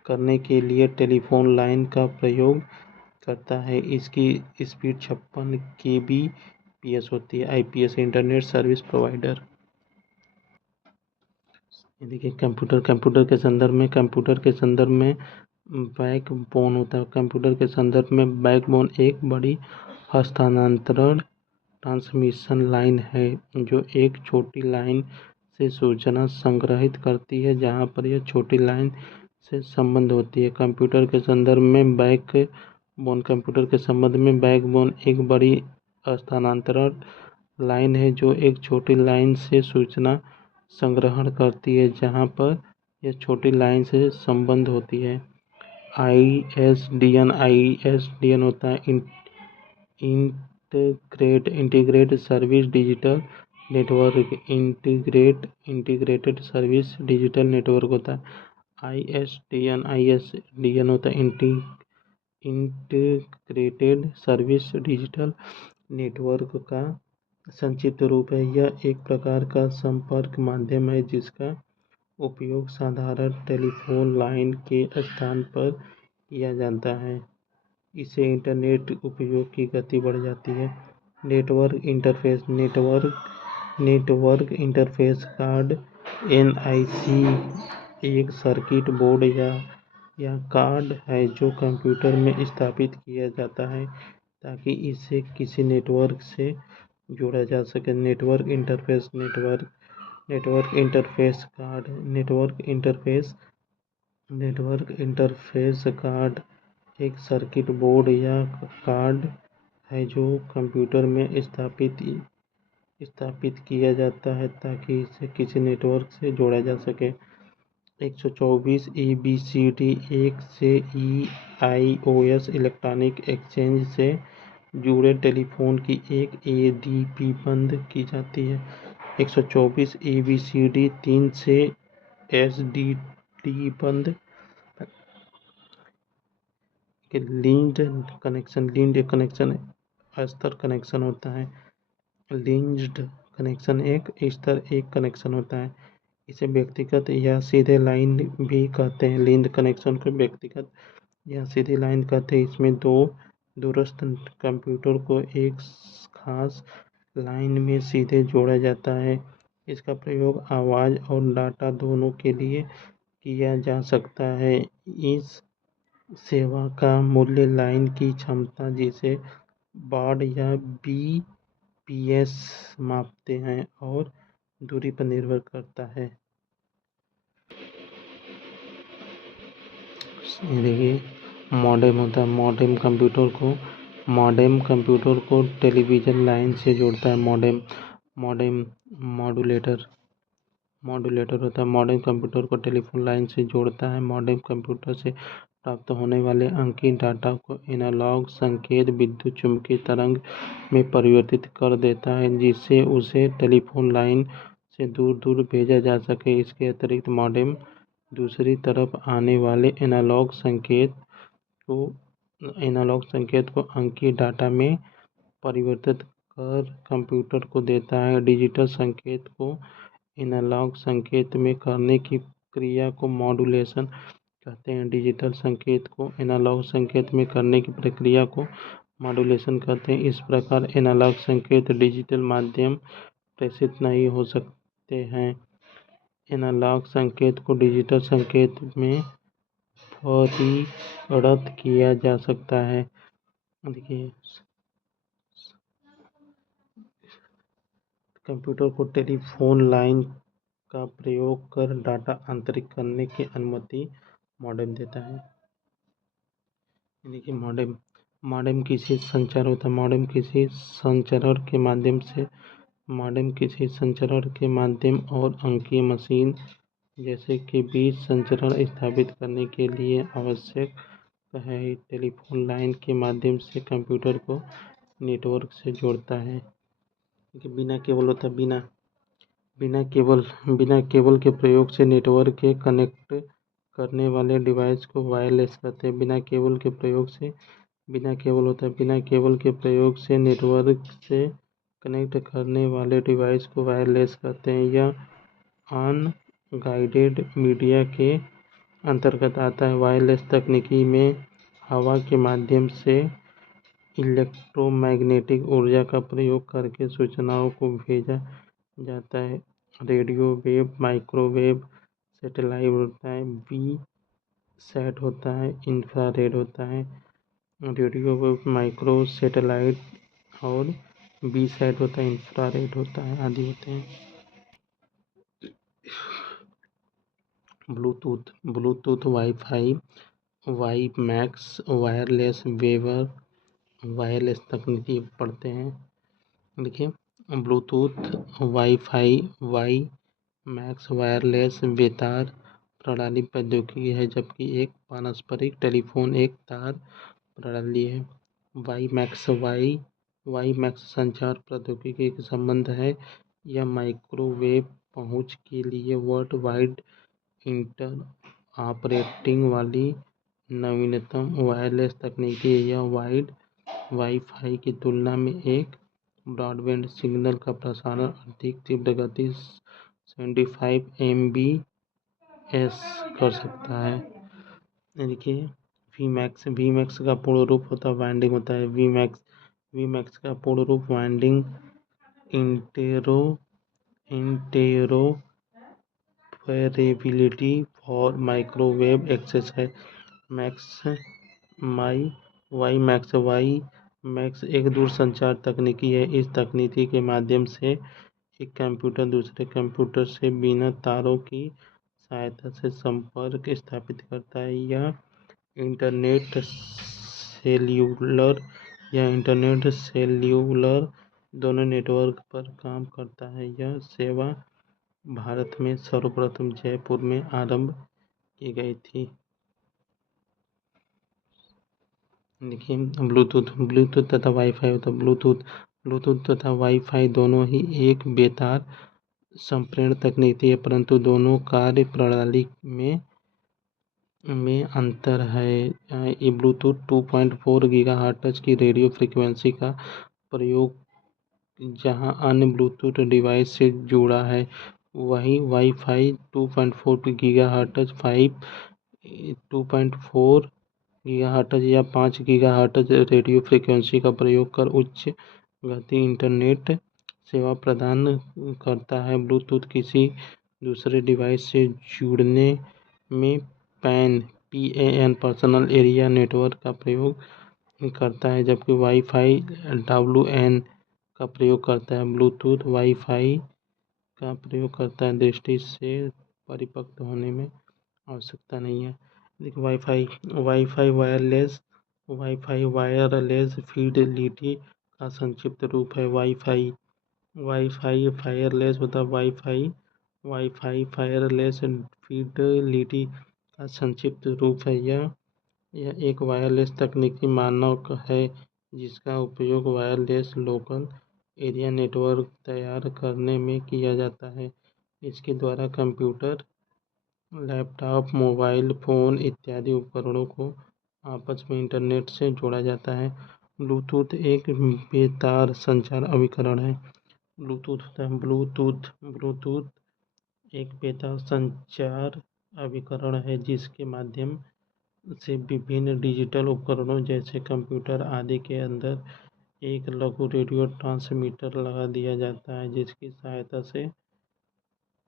करने के लिए टेलीफोन लाइन का प्रयोग करता है। इसकी स्पीड 56 kbps होती है। IPS internet service provider. देखिए कंप्यूटर के संदर्भ में बैकबोन होता है। कंप्यूटर के संदर्भ में बैकबोन एक बड़ी हस्तांतरण ट्रांसमिशन लाइन है जो एक छोटी लाइन से सूचना संग्रहित करती है जहां पर यह छोटी लाइन से संबंध होती है। कंप्यूटर के संदर्भ में बैकबोन एक बड़ी हस्तांतरण लाइन है जो एक छोटी लाइन से सूचना संग्रहण करती है जहां पर यह छोटी लाइन से संबंध होती है। ISDN होता है integrate service digital network. Integrated service digital network होता है। ISDN होता है इंटीग्रेटेड सर्विस डिजिटल नेटवर्क का संक्षिप्त रूप है। यह एक प्रकार का संपर्क माध्यम है जिसका उपयोग साधारण टेलीफोन लाइन के स्थान पर किया जाता है। इससे इंटरनेट उपयोग की गति बढ़ जाती है। नेटवर्क इंटरफेस कार्ड NIC एक सर्किट बोर्ड या या कार्ड है जो कंप्यूटर में स्थापित किया जाता है ताकि इसे किसी नेटवर्क से जोड़ा जा सके। Network interface network interface card network interface card एक सर्किट बोर्ड या कार्ड है जो कंप्यूटर में स्थापित किया जाता है ताकि इसे किसी नेटवर्क से जोड़ा जा सके। 124 ABCD 1 से EIOS इलेक्ट्रॉनिक एक्सचेंज से जुड़े टेलीफोन की एक ADP बंद की जाती है। 124 ABCD 3 से SDD बंद के लिंक्ड कनेक्शन अस्तर कनेक्शन होता है। लिंक्ड कनेक्शन एक स्तर एक कनेक्शन होता है। इसे व्यक्तिगत या सीधे लाइन भी कहते हैं। लिंक्ड कनेक्शन को व्यक्तिगत या सीधी लाइन कहते हैं। इसमें दो दूरस्थ कंप्यूटर को एक खास लाइन में सीधे जोड़ा जाता है। इसका प्रयोग आवाज़ और डाटा दोनों के लिए किया जा सकता है। इस सेवा का मूल्य लाइन की क्षमता जिसे बाड या बीपीएस मापते हैं और दूरी पर निर्भर करता है। देखिए मॉडेम होता है। मॉडेम कंप्यूटर को टेलीविज़न लाइन से जोड़ता है। मॉडेम मॉड्यूलेटर होता है। मॉडेम कंप्यूटर को टेलीफोन लाइन से जोड़ता है। मॉडेम कंप्यूटर से प्राप्त होने वाले अंकीय डाटा को एनालॉग संकेत विद्युत चुम्बकीय तरंग में परिवर्तित कर देता है जिससे उसे टेलीफोन लाइन से दूर भेजा जा सके। इसके अतिरिक्त मॉडेम दूसरी तरफ आने वाले एनालॉग संकेत को अंकीय डाटा में परिवर्तित कर कंप्यूटर को देता है। डिजिटल संकेत को एनालॉग संकेत में करने की क्रिया को मॉड्यूलेशन कहते हैं। डिजिटल संकेत को एनालॉग संकेत में करने की प्रक्रिया को मॉड्यूलेशन कहते हैं। इस प्रकार एनालॉग संकेत डिजिटल माध्यम प्रेषित नहीं हो सकते हैं। एनालॉग संकेत को डिजिटल संकेत में परिवर्तित किया जा सकता है। देखिए कंप्यूटर को टेलीफोन लाइन का प्रयोग कर डाटा आंतरिक करने की अनुमति मॉडेम देता है। देखिए मॉडेम किसी संचार होता है। मॉडेम किसी संचरण के माध्यम और अंकीय मशीन जैसे के बीच संचरण स्थापित करने के लिए आवश्यक है। टेलीफोन लाइन के माध्यम से कंप्यूटर को नेटवर्क से जोड़ता है। बिना केबल होता है। बिना केबल के प्रयोग से नेटवर्क के कनेक्ट करने वाले डिवाइस को वायरलेस कहते हैं। बिना केबल के प्रयोग से नेटवर्क से कनेक्ट करने वाले डिवाइस को वायरलेस कहते हैं। यह अनगाइडेड मीडिया के अंतर्गत आता है। वायरलेस तकनीकी में हवा के माध्यम से इलेक्ट्रोमैग्नेटिक ऊर्जा का प्रयोग करके सूचनाओं को भेजा जाता है। रेडियो वेव, माइक्रोवेव, सैटेलाइट होता है। वी-सैट होता है, इंफ्रारेड होता है। रेडियो वेव, माइक्रो सैटेलाइट और वी-सैट होता है, इंफ्रारेड होता है आदि होते हैं। Bluetooth, wifi, WiMAX, wireless waver, wireless तकनीकी पढ़ते हैं। देखिए ब्लूटूथ, वाईफाई, वाईमैक्स वायरलेस बेतार प्रणाली प्रौद्योगिकी है जबकि एक पारस्परिक टेलीफोन एक तार प्रणाली है। वाईमैक्स संचार प्रौद्योगिकी के संबंध है। यह माइक्रोवेव पहुंच के लिए वर्ल्ड वाइड इंटरऑपरेटिंग वाली नवीनतम वायरलेस तकनीकी है। यह वाईफाई की तुलना में एक ब्रॉडबैंड सिग्नल का प्रसारण अधिक तीव्र गति 75 Mbps कर सकता है। देखिए वीमैक्स का पूर्ण रूप होता है वाइंडिंग होता है। वीमैक्स का पूर्ण रूप वाइंडिंग इंटेरोपरेबिलिटी फॉर माइक्रोवेव एक्सेस है। मैक्स माई वाई मैक्स एक दूरसंचार तकनीकी है। इस तकनीकी के माध्यम से एक कंप्यूटर दूसरे कंप्यूटर से बिना तारों की सहायता से संपर्क स्थापित करता है। यह इंटरनेट सेल्यूलर दोनों नेटवर्क पर काम करता है। यह सेवा भारत में सर्वप्रथम जयपुर में आरंभ की गई थी। देखिए ब्लूटूथ तथा वाईफाई होता है। ब्लूटूथ तथा वाईफाई दोनों ही एक बेतार संप्रेषण तकनीकी है, परंतु दोनों कार्य प्रणाली में अंतर है। ये ब्लूटूथ 2.4 गीगाहर्ट्ज की रेडियो फ्रीक्वेंसी का प्रयोग जहां अन्य ब्लूटूथ डिवाइस से जुड़ा है, वहीं वाईफाई 2.4 गीगाहर्ट्ज 2.4 गीगाहर्ट्ज या 5 गीगाहर्ट्ज रेडियो फ्रीक्वेंसी का प्रयोग कर उच्च गति इंटरनेट सेवा प्रदान करता है। ब्लूटूथ किसी दूसरे डिवाइस से जुड़ने में PAN पर्सनल एरिया नेटवर्क का प्रयोग करता है, जबकि वाईफाई WAN का प्रयोग करता है। ब्लूटूथ वाईफाई का प्रयोग करता है दृष्टि से परिपक्व होने में आवश्यकता नहीं है। देखिए वाईफाई वायरलेस फिडेलिटी का संक्षिप्त रूप है। वाईफाई वायरलेस होता है। वाईफाई वायरलेस फिडेलिटी का संक्षिप्त रूप है। यह एक वायरलेस तकनीकी मानक है जिसका उपयोग वायरलेस लोकल एरिया नेटवर्क तैयार करने में किया जाता है। इसके द्वारा कंप्यूटर, लैपटॉप, मोबाइल फोन इत्यादि उपकरणों को आपस में इंटरनेट से जोड़ा जाता है। ब्लूटूथ एक बेतार संचार अभिकरण है। ब्लूटूथ एक बेतार संचार अभिकरण है जिसके माध्यम से विभिन्न डिजिटल उपकरणों जैसे कंप्यूटर आदि के अंदर एक लघु रेडियो ट्रांसमीटर लगा दिया जाता है, जिसकी सहायता से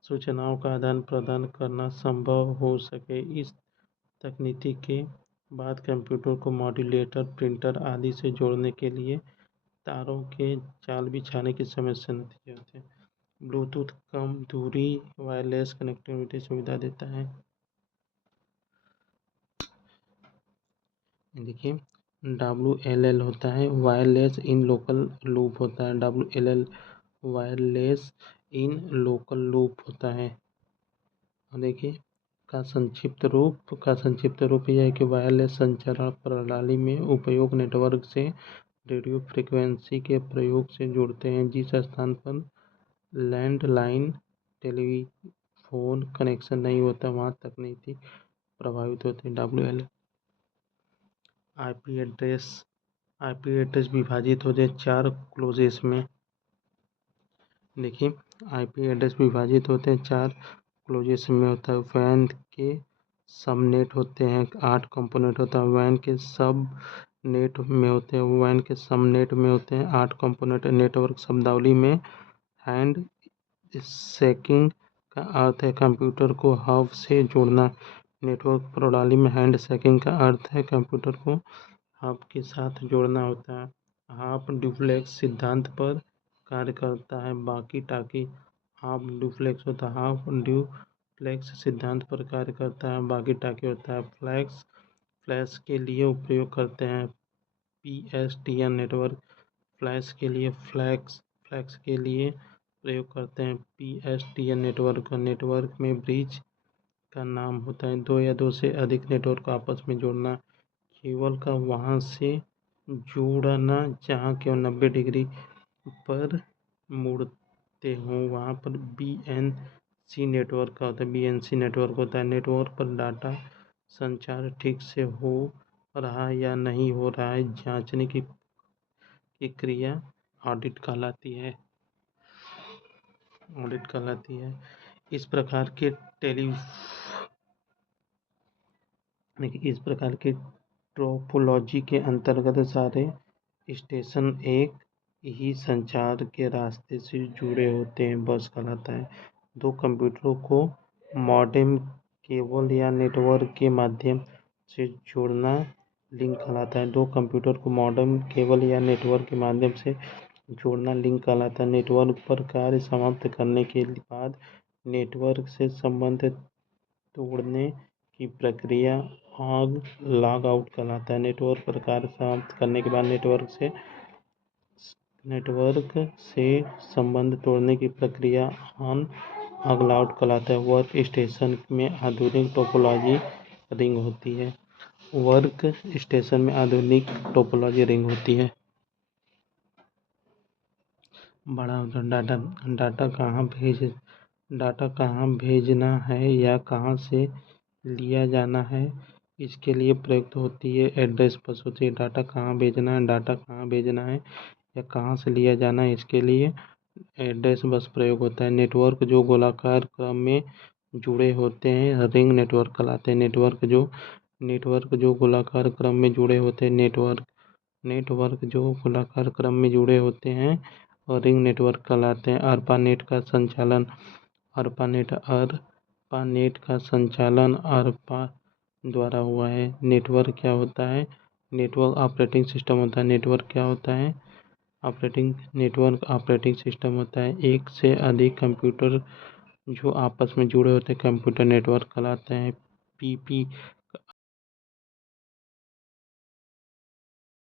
सूचनाओं का आदान प्रदान करना संभव हो सके। इस तकनीकी के बाद कंप्यूटर को मॉड्यूलेटर, प्रिंटर आदि से जोड़ने के लिए तारों के जाल बिछाने की समस्या नहीं होती। ब्लूटूथ कम दूरी वायरलेस कनेक्टिविटी सुविधा देता है। देखिए WLL होता है वायरलेस इन लोकल लूप होता है। WLL wireless in local loop होता है। देखिए का संक्षिप्त रूप यह है कि वायरलेस संचार प्रणाली में उपयोग नेटवर्क से रेडियो फ्रीक्वेंसी के प्रयोग से जुड़ते हैं। जिस स्थान पर लैंडलाइन टेलीफोन कनेक्शन नहीं होता वहाँ तकनीकी प्रभावित होते हैं। WLL आईपी एड्रेस विभाजित होते हैं 4 क्लोजेस में। देखिए आईपी एड्रेस विभाजित होते हैं 4 क्लोजेस में होता है। वैन के सबनेट होते हैं 8 कंपोनेंट होता है। वैन के सबनेट में होते हैं 8 कंपोनेंट। नेटवर्क शब्दावली में हैंड शेकिंग का अर्थ है कंप्यूटर को हब से जोड़ना। नेटवर्क प्रणाली में हैंड शेकिंग का अर्थ है कंप्यूटर को हब के साथ जोड़ना होता है। हाफ डुप्लेक्स सिद्धांत पर कार्य करता है। बाकी टाकी हाफ डुप्लेक्स होता है। हाफ डुप्लेक्स सिद्धांत पर कार्य करता है। बाकी टाकी होता है। फ्लैश के लिए उपयोग करते हैं PSTN नेटवर्क। फ्लैश के लिए प्रयोग करते हैं PSTN नेटवर्क में ब्रिज का नाम होता है। 2 या 2 से अधिक नेटवर्क को आपस में जोड़ना। केबल का वहां से जोड़ना जहां केवल 90 डिग्री पर मुड़ते हों वहां पर BNC नेटवर्क होता है। नेटवर्क पर डाटा संचार ठीक से हो रहा है या नहीं हो रहा है जांचने की क्रिया ऑडिट कहलाती है। इस प्रकार के टोपोलॉजी के अंतर्गत सारे स्टेशन एक ही संचार के रास्ते से जुड़े होते हैं बस कहलाता है। 2 कंप्यूटरों को मॉडेम केबल या नेटवर्क के माध्यम से जोड़ना लिंक कहलाता है। दो कंप्यूटर को मॉडेम केबल या नेटवर्क के माध्यम से जोड़ना लिंक कहलाता है। नेटवर्क पर कार्य समाप्त करने के बाद नेटवर्क से संबंध तोड़ने की प्रक्रिया लॉग आउट कहलाता है। नेटवर्क पर कार्य समाप्त करने के बाद नेटवर्क से संबंध तोड़ने की प्रक्रिया लॉग आउट कहलाता है। वर्क स्टेशन में आधुनिक टोपोलॉजी रिंग होती है। वर्क स्टेशन में आधुनिक टोपोलॉजी रिंग होती है। बड़ा डाटा डाटा कहाँ भेजना है या कहाँ से लिया जाना है, इसके लिए प्रयुक्त होती है एड्रेस बस होती है। डाटा कहाँ भेजना है या कहाँ से लिया जाना है, इसके लिए एड्रेस बस प्रयोग होता है। नेटवर्क जो गोलाकार क्रम में जुड़े होते हैं रिंग नेटवर्क कहलाते हैं। नेटवर्क जो गोलाकार क्रम में जुड़े होते हैं नेटवर्क जो गोलाकार क्रम में जुड़े होते हैं और रिंग नेटवर्क कहलाते हैं। ARPANET का संचालन ARPA द्वारा हुआ है। नेटवर्क क्या होता है? नेटवर्क ऑपरेटिंग सिस्टम होता है। नेटवर्क क्या होता है? नेटवर्क ऑपरेटिंग सिस्टम होता है। एक से अधिक कंप्यूटर जो आपस में जुड़े होते हैं कंप्यूटर नेटवर्क कहलाते हैं।